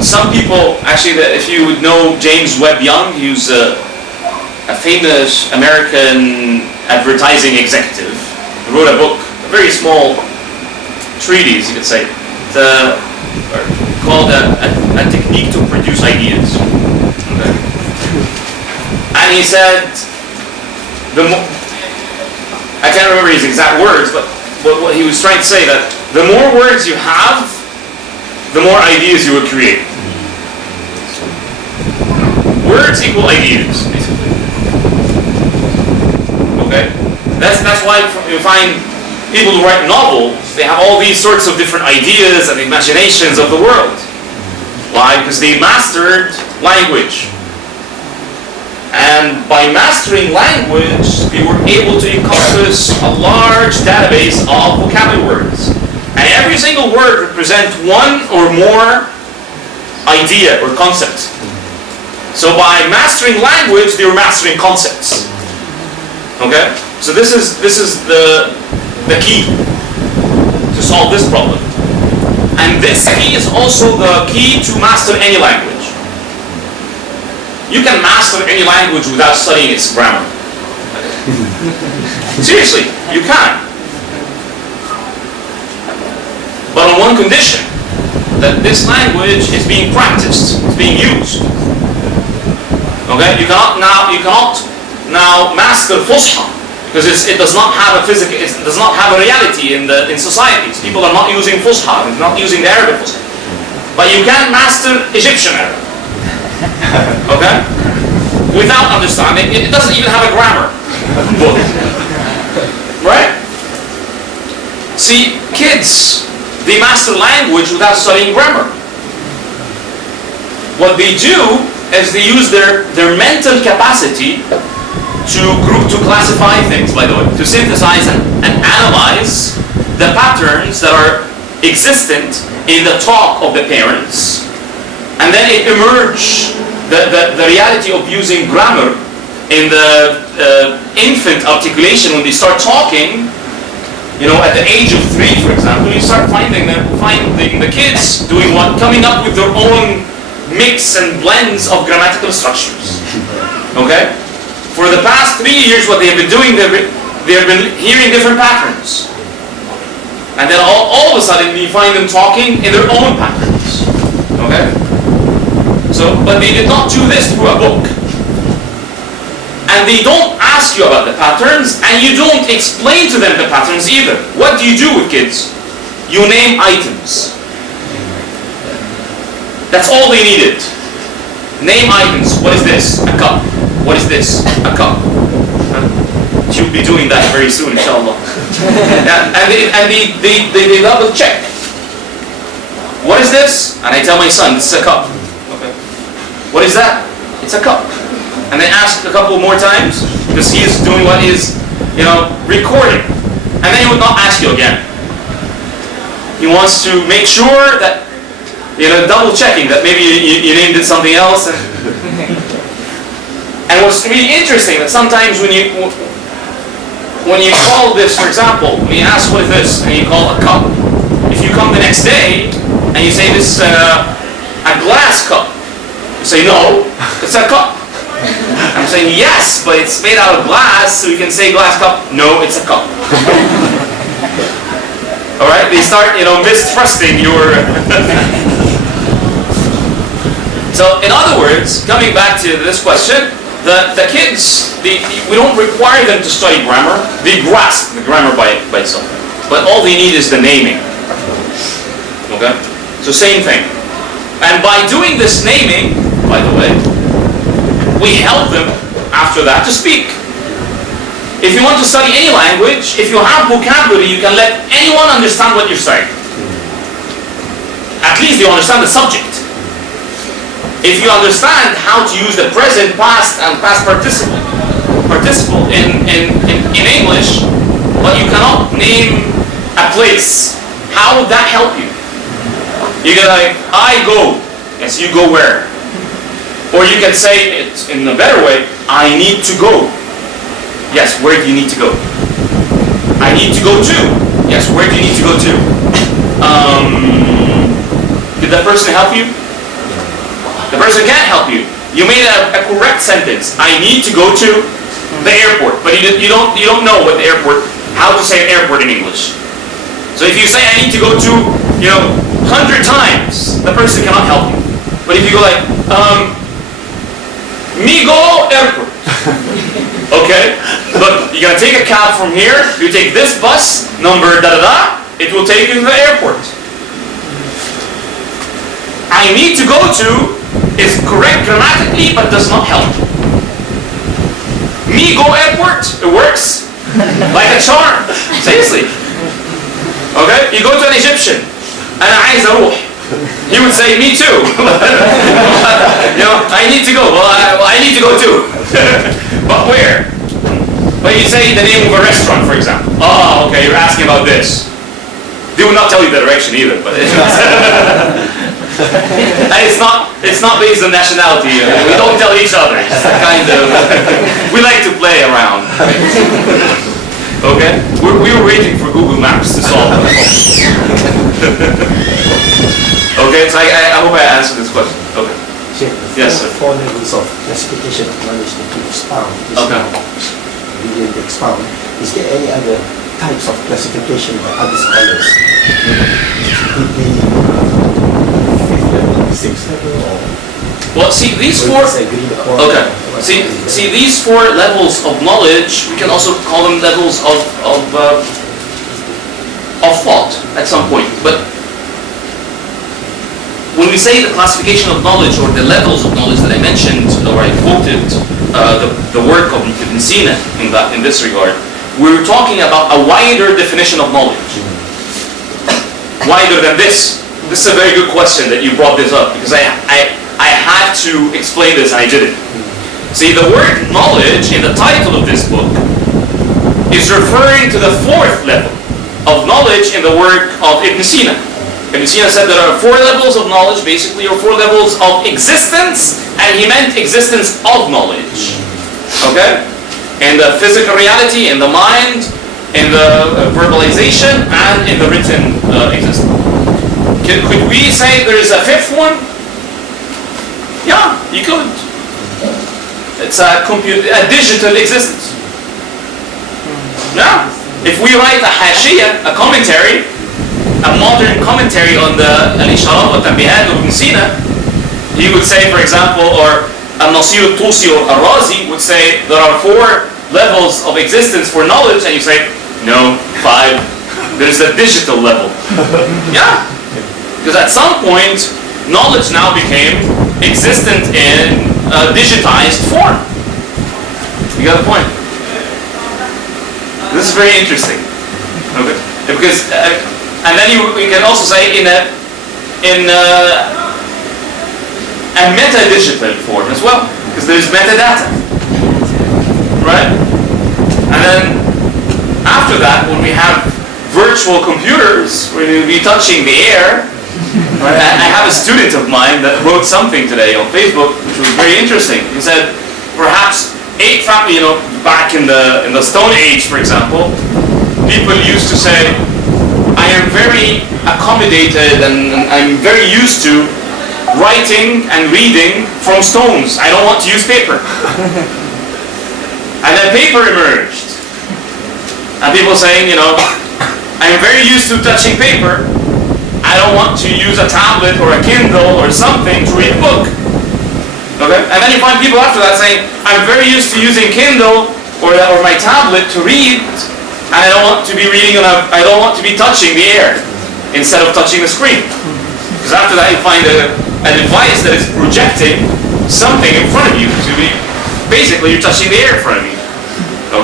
Some people, actually, if you would know James Webb Young, he's a famous American advertising executive. He wrote a book, a very small treatise, you could say, called a technique to produce ideas. Okay. And he said, I can't remember his exact words, but what he was trying to say, that the more words you have, the more ideas you will create. Words equal ideas, basically. Okay? That's why you find people who write novels, they have all these sorts of different ideas and imaginations of the world. Why? Because they mastered language. And by mastering language, they were able to encompass a large database of vocabulary words. And every single word represents one or more idea or concept. So by mastering language, they were mastering concepts. Okay? So this is the key to solve this problem. And this key is also the key to master any language. You can master any language without studying its grammar. Seriously, you can. But on one condition, that this language is being practiced, it's being used. Okay? You cannot now master Fusha, because it does not have a physical, it does not have a reality in societies. People are not using Fusha, they're not using the Arabic Fusha. But you can master Egyptian Arabic. Okay? Without understanding, it doesn't even have a grammar book. Right? See, kids, they master language without studying grammar. What they do is they use their mental capacity to classify things, by the way, to synthesize and analyze the patterns that are existent in the talk of the parents, and then it emerges the reality of using grammar in the infant articulation. When they start talking, you know, at the age of 3, for example, you start finding the kids coming up with their own mix and blends of grammatical structures. Okay? For the past 3 years, what they have been doing, they have been hearing different patterns. And then all of a sudden, you find them talking in their own patterns. Okay? So, but they did not do this through a book. And they don't ask you about the patterns, and you don't explain to them the patterns either. What do you do with kids? You name items. That's all they needed. Name items. What is this? A cup. What is this? A cup. You'll be doing that very soon, inshallah. and they double check. What is this? And I tell my son, this is a cup. Okay. What is that? It's a cup. And they ask a couple more times, because he is doing what is, recording. And then he would not ask you again. He wants to make sure that, double checking that maybe you named it something else. And what's really interesting that sometimes when you call this, for example, when you ask what is this, and you call a cup, if you come the next day and you say this is a glass cup, you say no, it's a cup. I'm saying yes, but it's made out of glass, so you can say glass cup. No, it's a cup. All right, they start mistrusting your. So in other words, coming back to this question. The kids, we don't require them to study grammar. They grasp the grammar by itself. But all they need is the naming. Okay? So same thing. And by doing this naming, by the way, we help them after that to speak. If you want to study any language, if you have vocabulary, you can let anyone understand what you're saying. At least you understand the subject. If you understand how to use the present, past, and past participle in English, but you cannot name a place How would that help you? You can like, I go. Yes, you go where? Or you can say it in a better way, I need to go. Yes, where do you need to go? I need to go to. Yes, where do you need to go to? Did that person help you? The person can't help you. You made a correct sentence. I need to go to the airport, but you don't know what the airport, how to say airport in English. So if you say I need to go to, 100 times, the person cannot help you. But if you go like, me go airport. Okay? But you're gonna take a cab from here, you take this bus, number da-da-da, it will take you to the airport. I need to go to is correct grammatically, but does not help. Me go airport, it works. Like a charm. Seriously. Okay? You go to an Egyptian, أنا عايز أروح. He would say, me too. I need to go. Well, I need to go too. But where? When you say the name of a restaurant, for example. Oh, okay, you're asking about this. They will not tell you the direction either, but and it's not based on nationality. We don't tell each other. It's kind of we like to play around. Okay, we were waiting for Google Maps to solve it. Okay, so I hope I answered this question. Okay. Yes, sir. 4 levels of classification of knowledge that you expound. Okay. Really expound. Is there any other types of classification by other scholars? Could be 5th level, 6th level, or well, see these or four. disagreed upon? Okay. See these 4 levels of knowledge. We can also call them levels of thought at some point. But when we say the classification of knowledge or the levels of knowledge that I mentioned, or I quoted the work of Ibn Sina in this regard, we're talking about a wider definition of knowledge. Wider than this. This is a very good question that you brought this up, because I had to explain this and I didn't. See, the word knowledge in the title of this book is referring to the 4th level of knowledge in the work of Ibn Sina. Ibn Sina said there are 4 levels of knowledge, basically, or 4 levels of existence, and he meant existence of knowledge. Okay? In the physical reality, in the mind, in the verbalization, and in the written existence. Could we say there is a 5th one? Yeah, you could. It's a digital existence. Yeah. If we write a hashiyah, a commentary, a modern commentary on the Al-Isharat wa Tanbihat of Ibn Sina, he would say, for example, or Al-Nasir al-Tusi or Al-Razi would say, there are 4 levels of existence for knowledge, and you say, no, 5. There's a digital level. Yeah. Because at some point, knowledge now became existent in digitized form. You got the point? This is very interesting. Okay? Because, and then we can also say in a meta-digital form as well, because there's metadata, right? And then after that, when we have virtual computers, we're going to be touching the air. Right? I have a student of mine that wrote something today on Facebook, which was very interesting. He said, perhaps back in the Stone Age, for example, people used to say, I am very accommodated and I'm very used to writing and reading from stones. I don't want to use paper. And then paper emerged. And people saying, I'm very used to touching paper. I don't want to use a tablet or a Kindle or something to read a book. Okay? And then you find people after that saying, I'm very used to using Kindle or my tablet to read, and I don't want to be reading I don't want to be touching the air instead of touching the screen. Because after that you find a device that is projecting something in front of you to be, basically you're touching the air in front of you.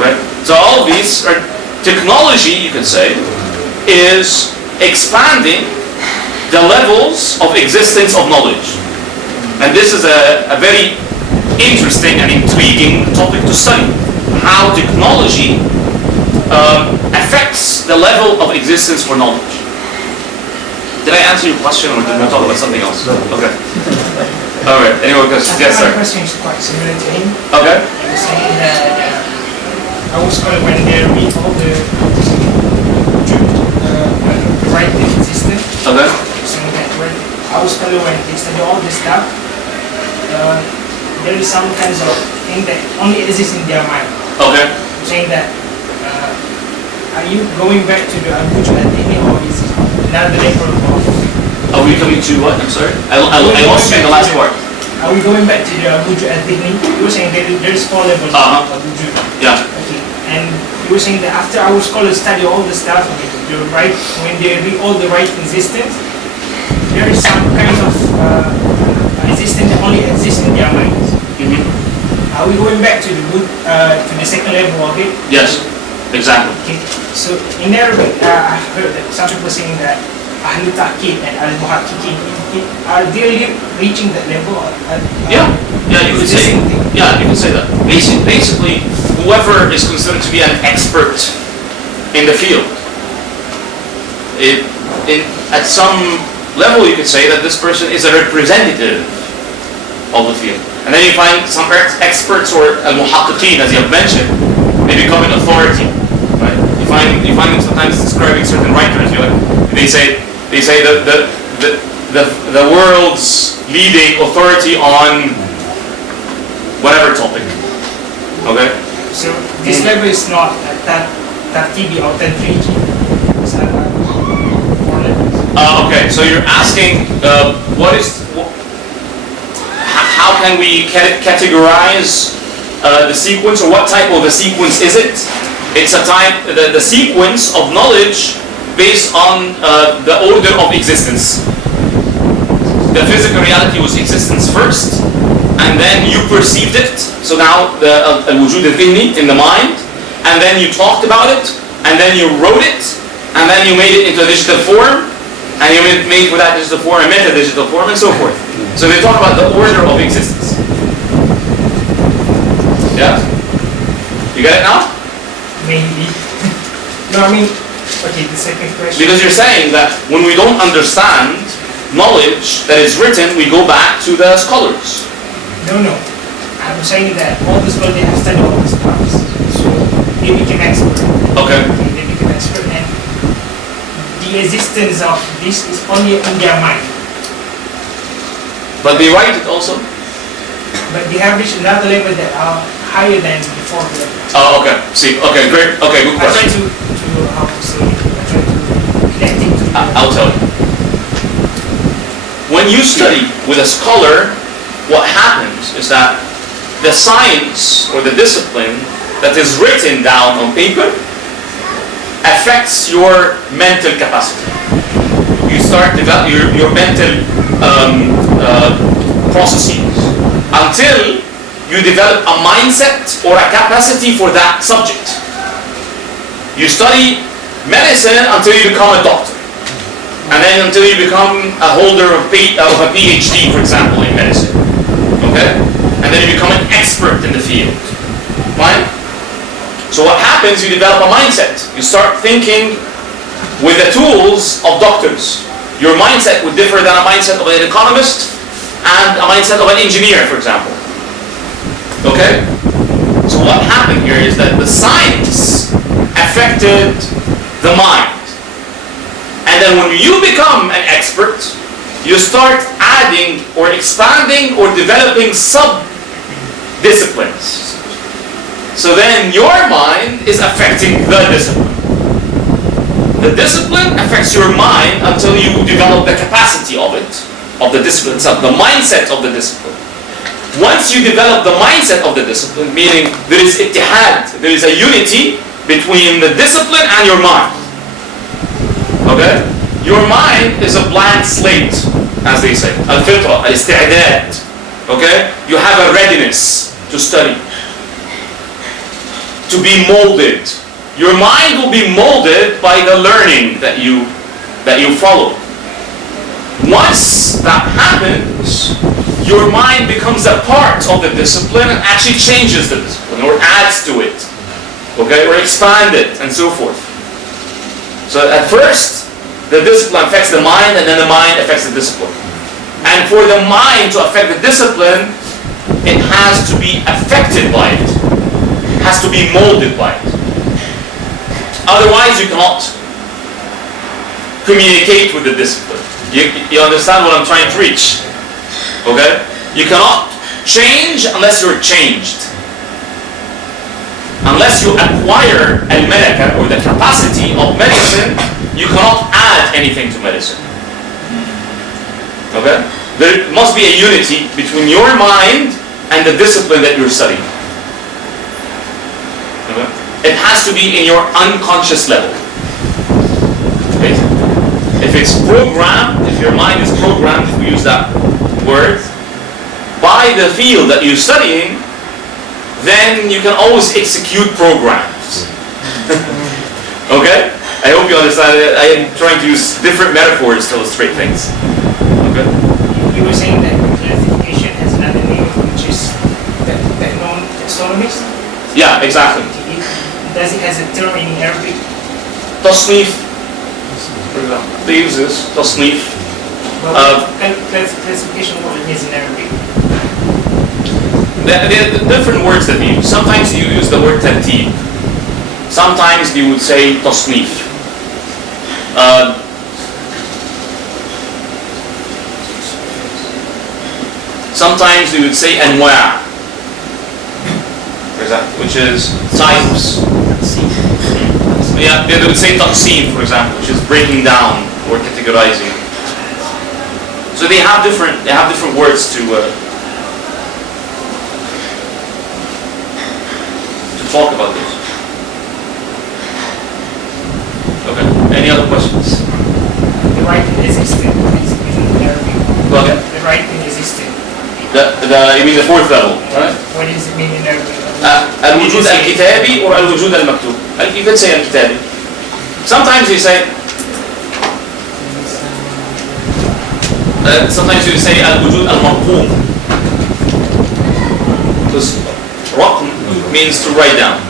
Okay? So all of these are technology, you can say, is expanding the levels of existence of knowledge. And this is a very interesting and intriguing topic to study. How technology affects the level of existence for knowledge. Did I answer your question or did we talk about something else? Okay. Alright, any more questions? Yes, My sir. question is quite similar to him. Okay. He was saying that our scholar when they read all the right existence, Okay. saying that when our scholar when they study all this stuff, there is some kinds of thing that only exists in their mind. Okay. Saying that are you going back to the Al-Wujud al-Dini or is it another level of... Are we coming to what? I'm sorry? I lost you in the last part. Are we going back to the Al-Wujud al-Dini? You were saying that there's 4 levels Uh-huh. of Al-Wujud. Yeah. Okay. And you were saying that after our scholars study all the stuff, the right, when they read all the right existence, there is some kind of existence that only exists in their minds. Mm-hmm. Are we going back to the second level of it? Yes. Exactly. Okay. So in Arabic, I've heard that some people saying that Ahlul Tahqiq and Al-Muhaqqiqin are they reaching that level? Yeah. Yeah, you could say. Yeah, you could say that. Basically, whoever is considered to be an expert in the field, at some level, you could say that this person is a representative of the field. And then you find some experts or al-muhaqqiqin, as you have mentioned, they become an authority. Right? You find them sometimes describing certain writers. They say the world's leading authority on whatever topic. Okay. So this level is not Tartibi or Tadriji. It's 4 levels. Okay, so you're asking how can we categorize the sequence, or what type of a sequence is it? It's a type, the sequence of knowledge based on the order of existence. The physical reality was existence first, and then you perceived it. So now the al-wujud al-dhihni in the mind, and then you talked about it, and then you wrote it, and then you made it into a digital form, and you made for that digital form a meta-digital form, and so forth. So they talk about the order of existence. Yeah? You get it now? Maybe. No, I mean, okay, the second question. Because you're saying that when we don't understand knowledge that is written, we go back to the scholars. No. I'm saying that all the scholars, they have studied all these stuff. So they became expert. Okay. They became expert, and the existence of this is only in their mind. But they write it also? But they have reached another level that are higher than before the level. Oh, okay. See, okay, great. Okay, good I try question. to how to say, I try to connect it to I'll tell you. When you study with a scholar, what happens is that the science or the discipline that is written down on paper affects your mental capacity. You start develop your mental processes until you develop a mindset or a capacity for that subject. You study medicine until you become a doctor, and then until you become a holder of a PhD, for example, in medicine. Okay? And then you become an expert in the field. Fine? So what happens, you develop a mindset. You start thinking with the tools of doctors. Your mindset would differ than a mindset of an economist and a mindset of an engineer, for example. Okay? So what happened here is that the science affected the mind. And then when you become an expert, you start adding or expanding or developing sub-disciplines. So then your mind is affecting the discipline. The discipline affects your mind until you develop the capacity of it, of the discipline itself, the mindset of the discipline. Once you develop the mindset of the discipline, meaning there is ittihad, there is a unity between the discipline and your mind. Okay? Your mind is a blank slate, as they say. Al-fitra, al-isti'adad. Okay? You have a readiness to study, to be molded. Your mind will be molded by the learning that you follow. Once that happens, your mind becomes a part of the discipline and actually changes the discipline or adds to it, okay, or expand it and so forth. So at first, the discipline affects the mind, and then the mind affects the discipline. And for the mind to affect the discipline, it has to be affected by it, has to be molded by it. Otherwise, you cannot communicate with the discipline. You understand what I'm trying to reach? Okay? You cannot change unless you're changed. Unless you acquire al-malaka, or the capacity of medicine, you cannot add anything to medicine. Okay? There must be a unity between your mind and the discipline that you're studying. Okay? It has to be in your unconscious level. Okay? If it's programmed, if your mind is programmed, if we use that word, by the field that you're studying, then you can always execute programs. Okay? I hope you understand it. I am trying to use different metaphors to illustrate things. Okay? You were saying that classification has another name, which is the non-taxonomist? Yeah, exactly. Does it has a term in Arabic? Tasnif, for example. They use this, tasnif. Classification, what it is in Arabic? There are different words that you use. Sometimes you use the word tartib. Sometimes you would say tasnif. Sometimes you would say anwa', for example, which is types. Yeah, they would say taqsim, for example, which is breaking down or categorizing. So they have different words to talk about this. Okay. Any other questions? The writing existed in Arabic. Go ahead. The writing existed. You mean the fourth level, right? What does it mean in Arabic? الوجود الكتابي or الوجود المكتوب. You could say الكتابي. Sometimes you say الوجود المرقوم, because رقم means to write down.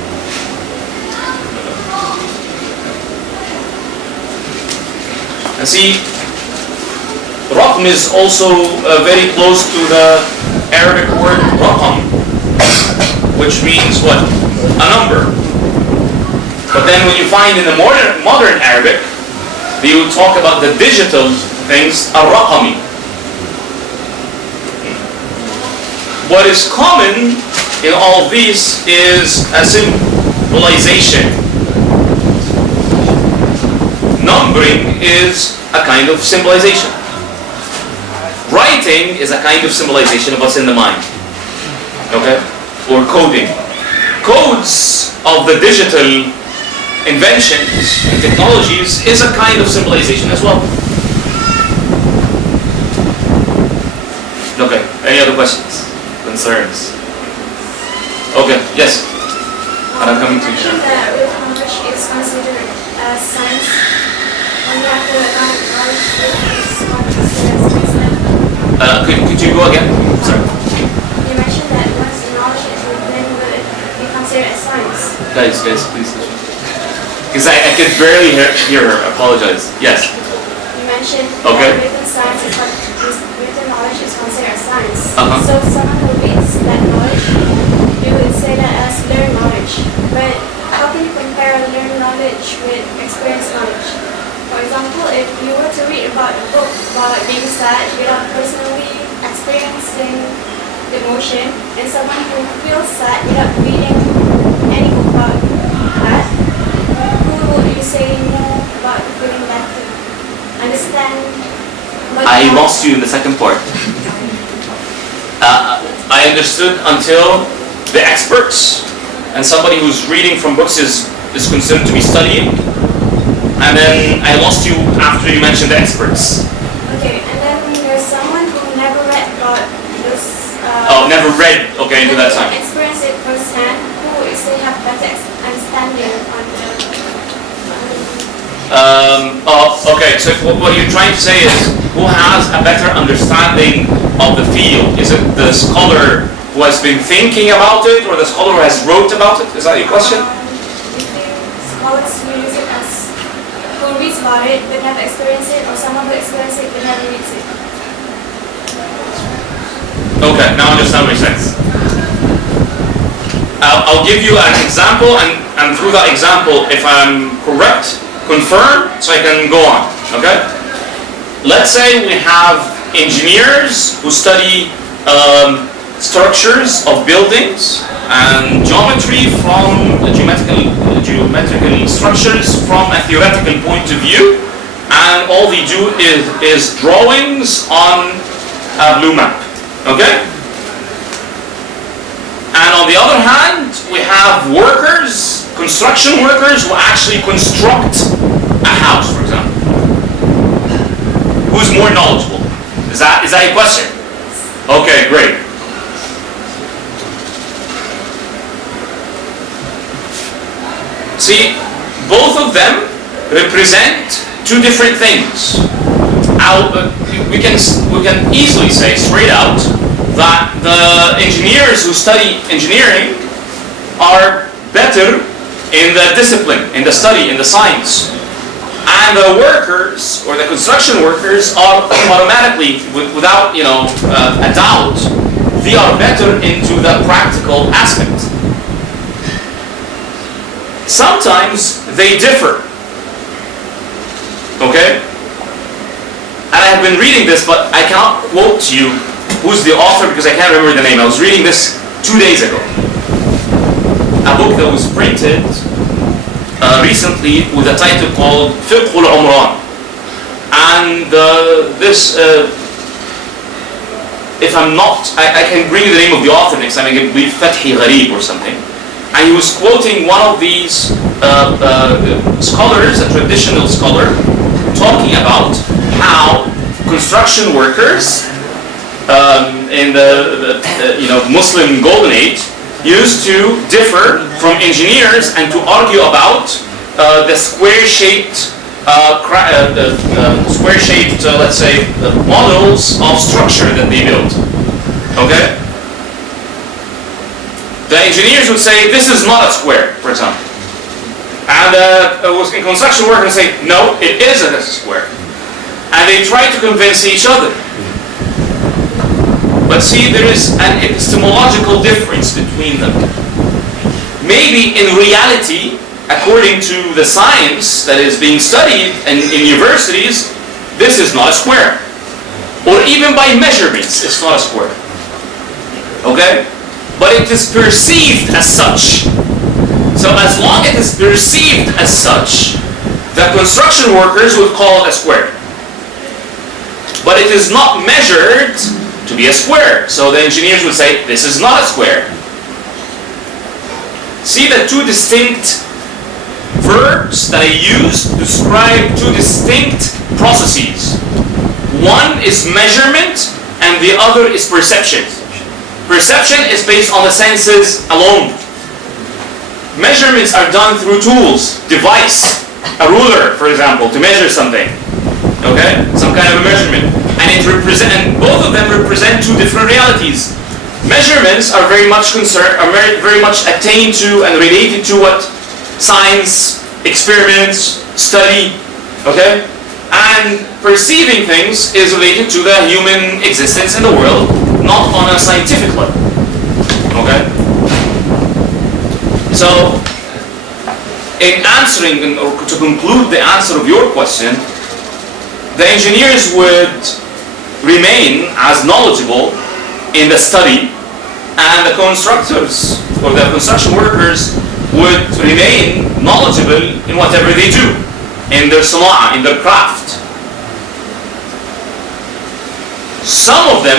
And see, رقم is also very close to the Arabic word رقم, which means what? A number. But then when you find in the modern Arabic, they will talk about the digital things, al-raqami. What is common in all of these is a symbolization. Numbering is a kind of symbolization. Writing is a kind of symbolization of what's in the mind. Okay? Or coding. Codes of the digital inventions and technologies is a kind of symbolization as well. Okay, any other questions? Concerns? Okay, yes? I'm coming to you. That real knowledge is considered as science. On that, knowledge is considered as science. Could you go again? Sorry. You mentioned that once the knowledge is within, will it be considered as science? Guys, please. Because I could barely hear her. Apologize. Yes. You mentioned Okay. that written science is written knowledge is considered as science. Uh-huh. So someone who reads that knowledge, you would say that as learned knowledge. But how can you compare learned knowledge with experienced knowledge? For example, if you were to read about a book about being sad without personally experiencing the emotion, and someone who feels sad without reading any book about that, who would you say more about the feeling that to understand what I lost you in the second part. I understood until the experts and somebody who's reading from books is considered to be studying, and then I lost you after you mentioned the experts. Okay, and then there's someone who never read about this. Never read. Okay, into that time. Experience it firsthand. Who would say have better understanding on the. Okay, so what you're trying to say is who has a better understanding of the field? Is it the scholar who has been thinking about it, or the scholar who has wrote about it? Is that your question? Scholars who use it as who reads about it but never experienced it, or someone who experienced it but never reads it? Okay, now I understand what makes sense. I'll give you an example, and through that example, if I'm correct, confirm, so I can go on. Okay? Let's say we have engineers who study structures of buildings and geometry from geometrical structures from a theoretical point of view, and all they do is drawings on a blue map. Okay? And on the other hand, we have workers, construction workers, who actually construct a house, for example. Who's more knowledgeable? Is that a question? Okay, great. See, both of them represent two different things. We can easily say straight out that the engineers who study engineering are better in the discipline, in the study, in the science. And the workers, or the construction workers, are automatically, without a doubt, they are better into the practical aspect. Sometimes they differ. Okay? And I have been reading this, but I cannot quote to you who's the author because I can't remember the name. I was reading this 2 days ago. A book that was printed recently with a title called Fiqh al-Umran. And this, if I'm not, I can bring you the name of the author next time. I can be Fathi Gharib or something. And he was quoting one of these scholars, a traditional scholar, talking about how construction workers in the Muslim Golden Age used to differ from engineers and to argue about the square-shaped, let's say, models of structure that they built. Okay. The engineers would say, this is not a square, for example. And in construction workers say, no, it isn't a square. And they try to convince each other. But see, there is an epistemological difference between them. Maybe in reality, according to the science that is being studied in universities, this is not a square. Or even by measurements, it's not a square. Okay? But it is perceived as such. So as long as it is perceived as such, the construction workers would call it a square. But it is not measured to be a square. So the engineers would say, this is not a square. See the two distinct verbs that I use to describe two distinct processes. One is measurement and the other is perception. Perception is based on the senses alone. Measurements are done through tools, device, a ruler, for example, to measure something. Okay? Some kind of a measurement. And both of them represent two different realities. Measurements are very much very much attained to and related to what science, experiments, study. Okay? And perceiving things is related to the human existence in the world, not on a scientific level. Okay? So, in answering, or to conclude the answer of your question, the engineers would remain as knowledgeable in the study, and the constructors or the construction workers would remain knowledgeable in whatever they do, in their sana'a, in their craft. Some of the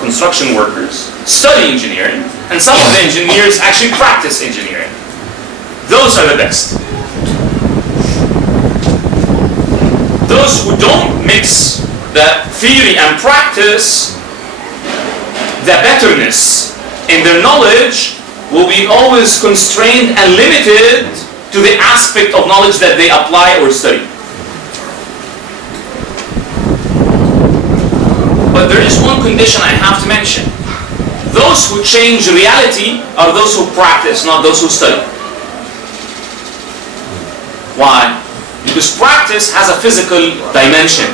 construction workers study engineering, and some of the engineers actually practice engineering. Those are the best. Those who don't mix the theory and practice, the betterness in their knowledge will be always constrained and limited to the aspect of knowledge that they apply or study. But there is one condition I have to mention. Those who change reality are those who practice, not those who study. Why? Because practice has a physical dimension.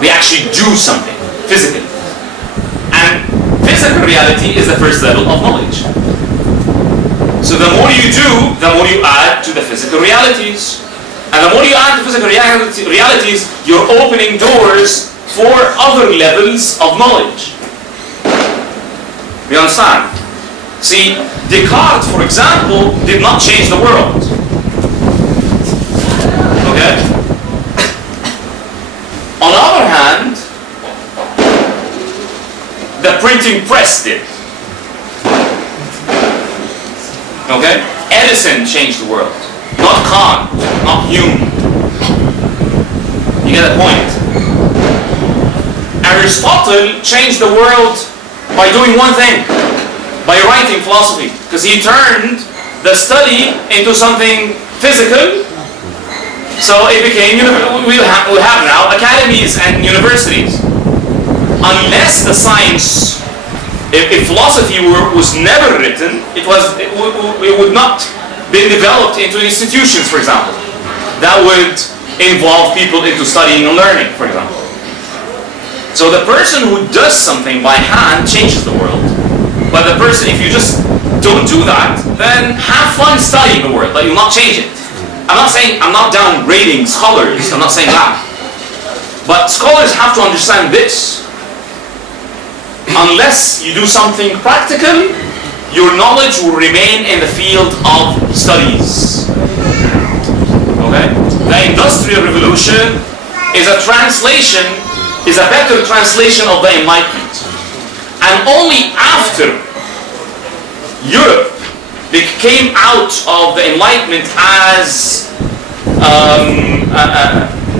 We actually do something physically. And physical reality is the first level of knowledge. So the more you do, the more you add to the physical realities. And the more you add to physical realities, you're opening doors for other levels of knowledge. You understand? See, Descartes, for example, did not change the world. Okay? On the other hand, the printing press did. Okay? Edison changed the world. Not Kant, not Hume. You get the point? Aristotle changed the world by doing one thing, by writing philosophy, because he turned the study into something physical. So it became, we have now academies and universities. Unless the science, if philosophy was never written, it would not been developed into institutions, for example. That would involve people into studying and learning, for example. So the person who does something by hand changes the world. But the person, if you just don't do that, then have fun studying the world, but you'll not change it. I'm not downgrading scholars, I'm not saying that. But scholars have to understand this. Unless you do something practical, your knowledge will remain in the field of studies. Okay? The Industrial Revolution is a better translation of the Enlightenment. And only after Europe came out of the Enlightenment as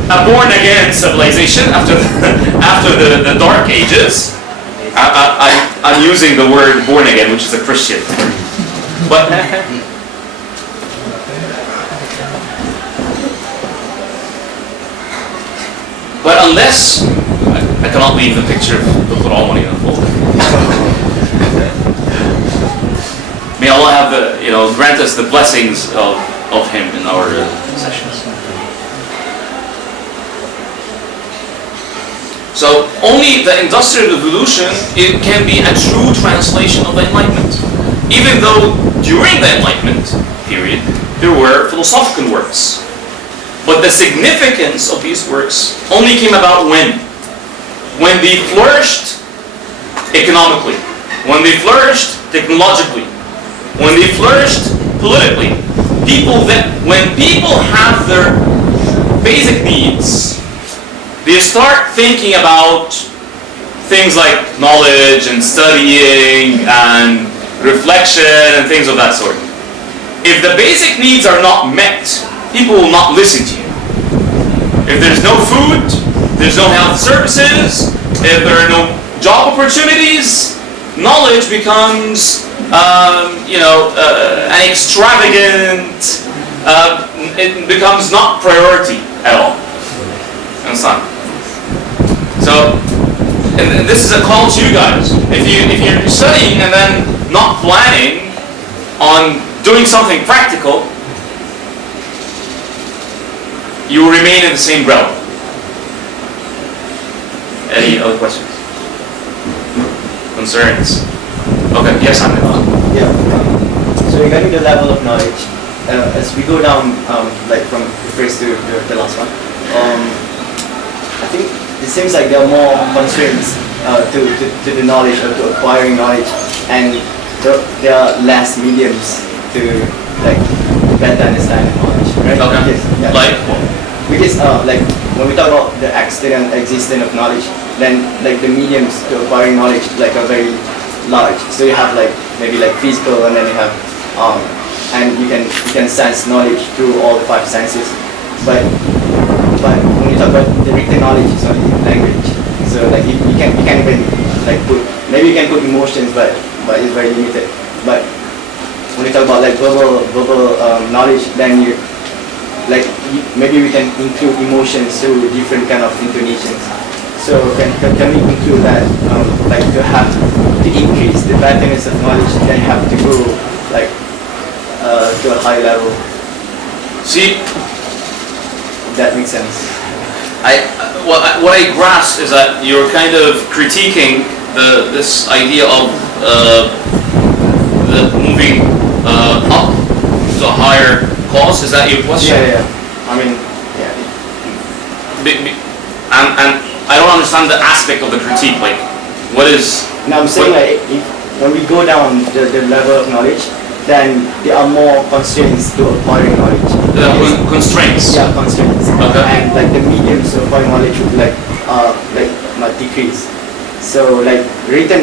a born-again civilization after the Dark Ages. I'm using the word born again, which is a Christian word. But unless I cannot leave the picture of the Quran in the folder. May Allah have grant us the blessings of him in our sessions. So only the Industrial Revolution can be a true translation of the Enlightenment. Even though during the Enlightenment period there were philosophical works. But the significance of these works only came about when they flourished economically, when they flourished technologically, when they flourished politically. When people have their basic needs, they start thinking about things like knowledge and studying and reflection and things of that sort. If the basic needs are not met, people will not listen to you. If there's no food, there's no health services, if there are no job opportunities, knowledge becomes an extravagant, it becomes not priority at all. Understand? So, and this is a call to you guys. If you're studying and then not planning on doing something practical, you will remain in the same realm. Any other questions? Concerns? Okay, yes, Ahmed. So regarding the level of knowledge, as we go down, like from the first to the last one, I think it seems like there are more constraints to the knowledge or to acquiring knowledge, and there are less mediums to better understand the knowledge, right? Okay. Yes, yeah. Because when we talk about the external existence of knowledge, then the mediums to acquiring knowledge are very large. So you have maybe physical, and then you have and you can sense knowledge through all the five senses. But when you talk about the written knowledge, it's only language. So you can't even maybe you can put emotions, but it's very limited. But when you talk about verbal knowledge, then maybe we can include emotions through different kind of intonations. So can we include that to have to increase the betterness of knowledge, then you have to go to a high level. See, that makes sense. What I grasp is that you're kind of critiquing this idea of the moving up to a higher cause. Is that your question? Yeah. I mean, yeah. And I don't understand the aspect of the critique. Like, what is? Now I'm saying like when we go down the level of knowledge, then there are more constraints to acquiring knowledge. Constraints. Yeah, constraints. Okay. And like the mediums of acquiring knowledge would might decrease. So like written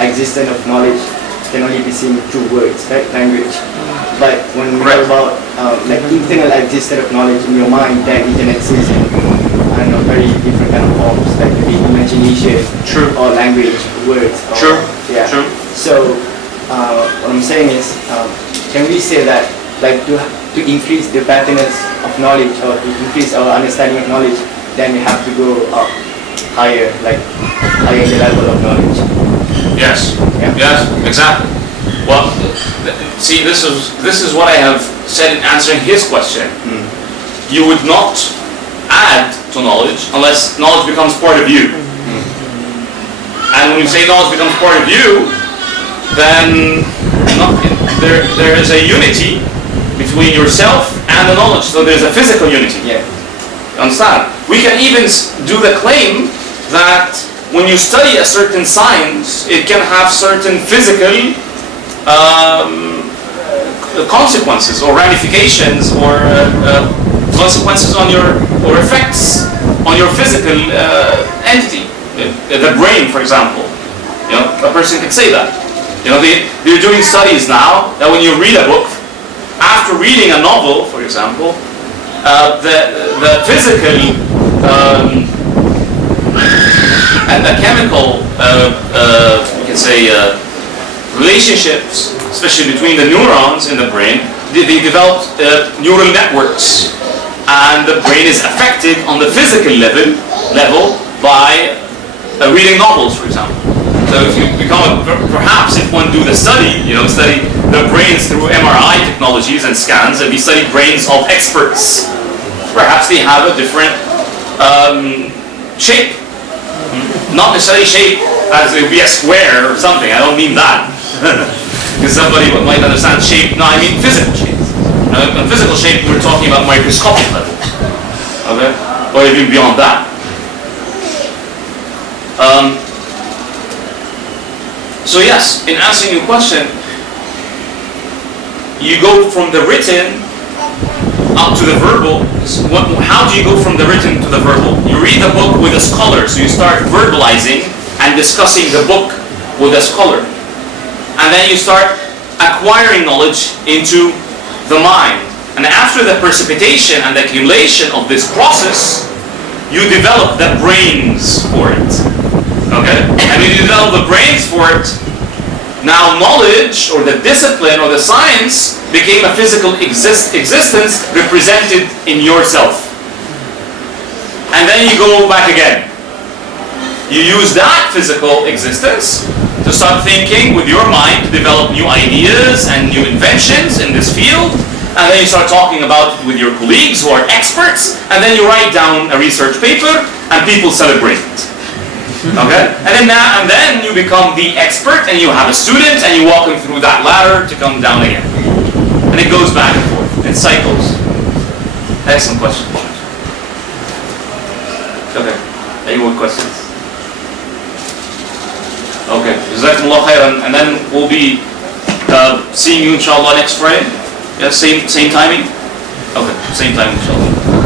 existence of knowledge can only be seen through words, right? Language. But when we talk about like internal existence of knowledge in your mind, then it can exist in very different kind of forms, like maybe imagination, True. or language, words. True. Yeah. True. So what I'm saying is, can we say that like to increase the vastness of knowledge or to increase our understanding of knowledge, then we have to go up higher, like higher in the level of knowledge. Yes. Yeah. Yes. Exactly. Well, see, this is what I have said in answering his question. You would not add to knowledge unless knowledge becomes part of you. And when you say knowledge becomes part of you, then there is a unity between yourself and the knowledge. So there's a physical unity. Yeah. You understand? We can even do the claim that when you study a certain science, it can have certain physical consequences or ramifications or consequences on or effects on your physical entity. The brain, for example. You know, a person could say that. You know, they're doing studies now that when you read a book, after reading a novel, for example, the physical and the chemical, we can say, relationships, especially between the neurons in the brain, they develop neural networks, and the brain is affected on the physical level by reading novels, for example. So if you become perhaps if one do the study, study the brains through MRI technologies and scans, and we study brains of experts, perhaps they have a different shape. Not necessarily shape as it would be a square or something. I don't mean that. Because somebody might understand shape. No, I mean physical shape. In physical shape, we're talking about microscopic levels. Okay? Or even beyond that. So yes, in answering your question, you go from the written up to the verbal. How do you go from the written to the verbal? You read the book with a scholar, so you start verbalizing and discussing the book with a scholar. And then you start acquiring knowledge into the mind. And after the precipitation and the accumulation of this process, you develop the brains for it. Okay? And when you develop the brains for it, now knowledge or the discipline or the science became a physical existence represented in yourself. And then you go back again. You use that physical existence to start thinking with your mind to develop new ideas and new inventions in this field. And then you start talking about it with your colleagues who are experts. And then you write down a research paper and people celebrate it. Okay? And then you become the expert and you have a student and you walk him through that ladder to come down again. And it goes back and forth. It cycles. Excellent question. Okay. Any more questions? Okay. Jazakumullah khairan. And then we'll be seeing you inshallah next Friday. Yeah, same timing? Okay. Same time inshallah.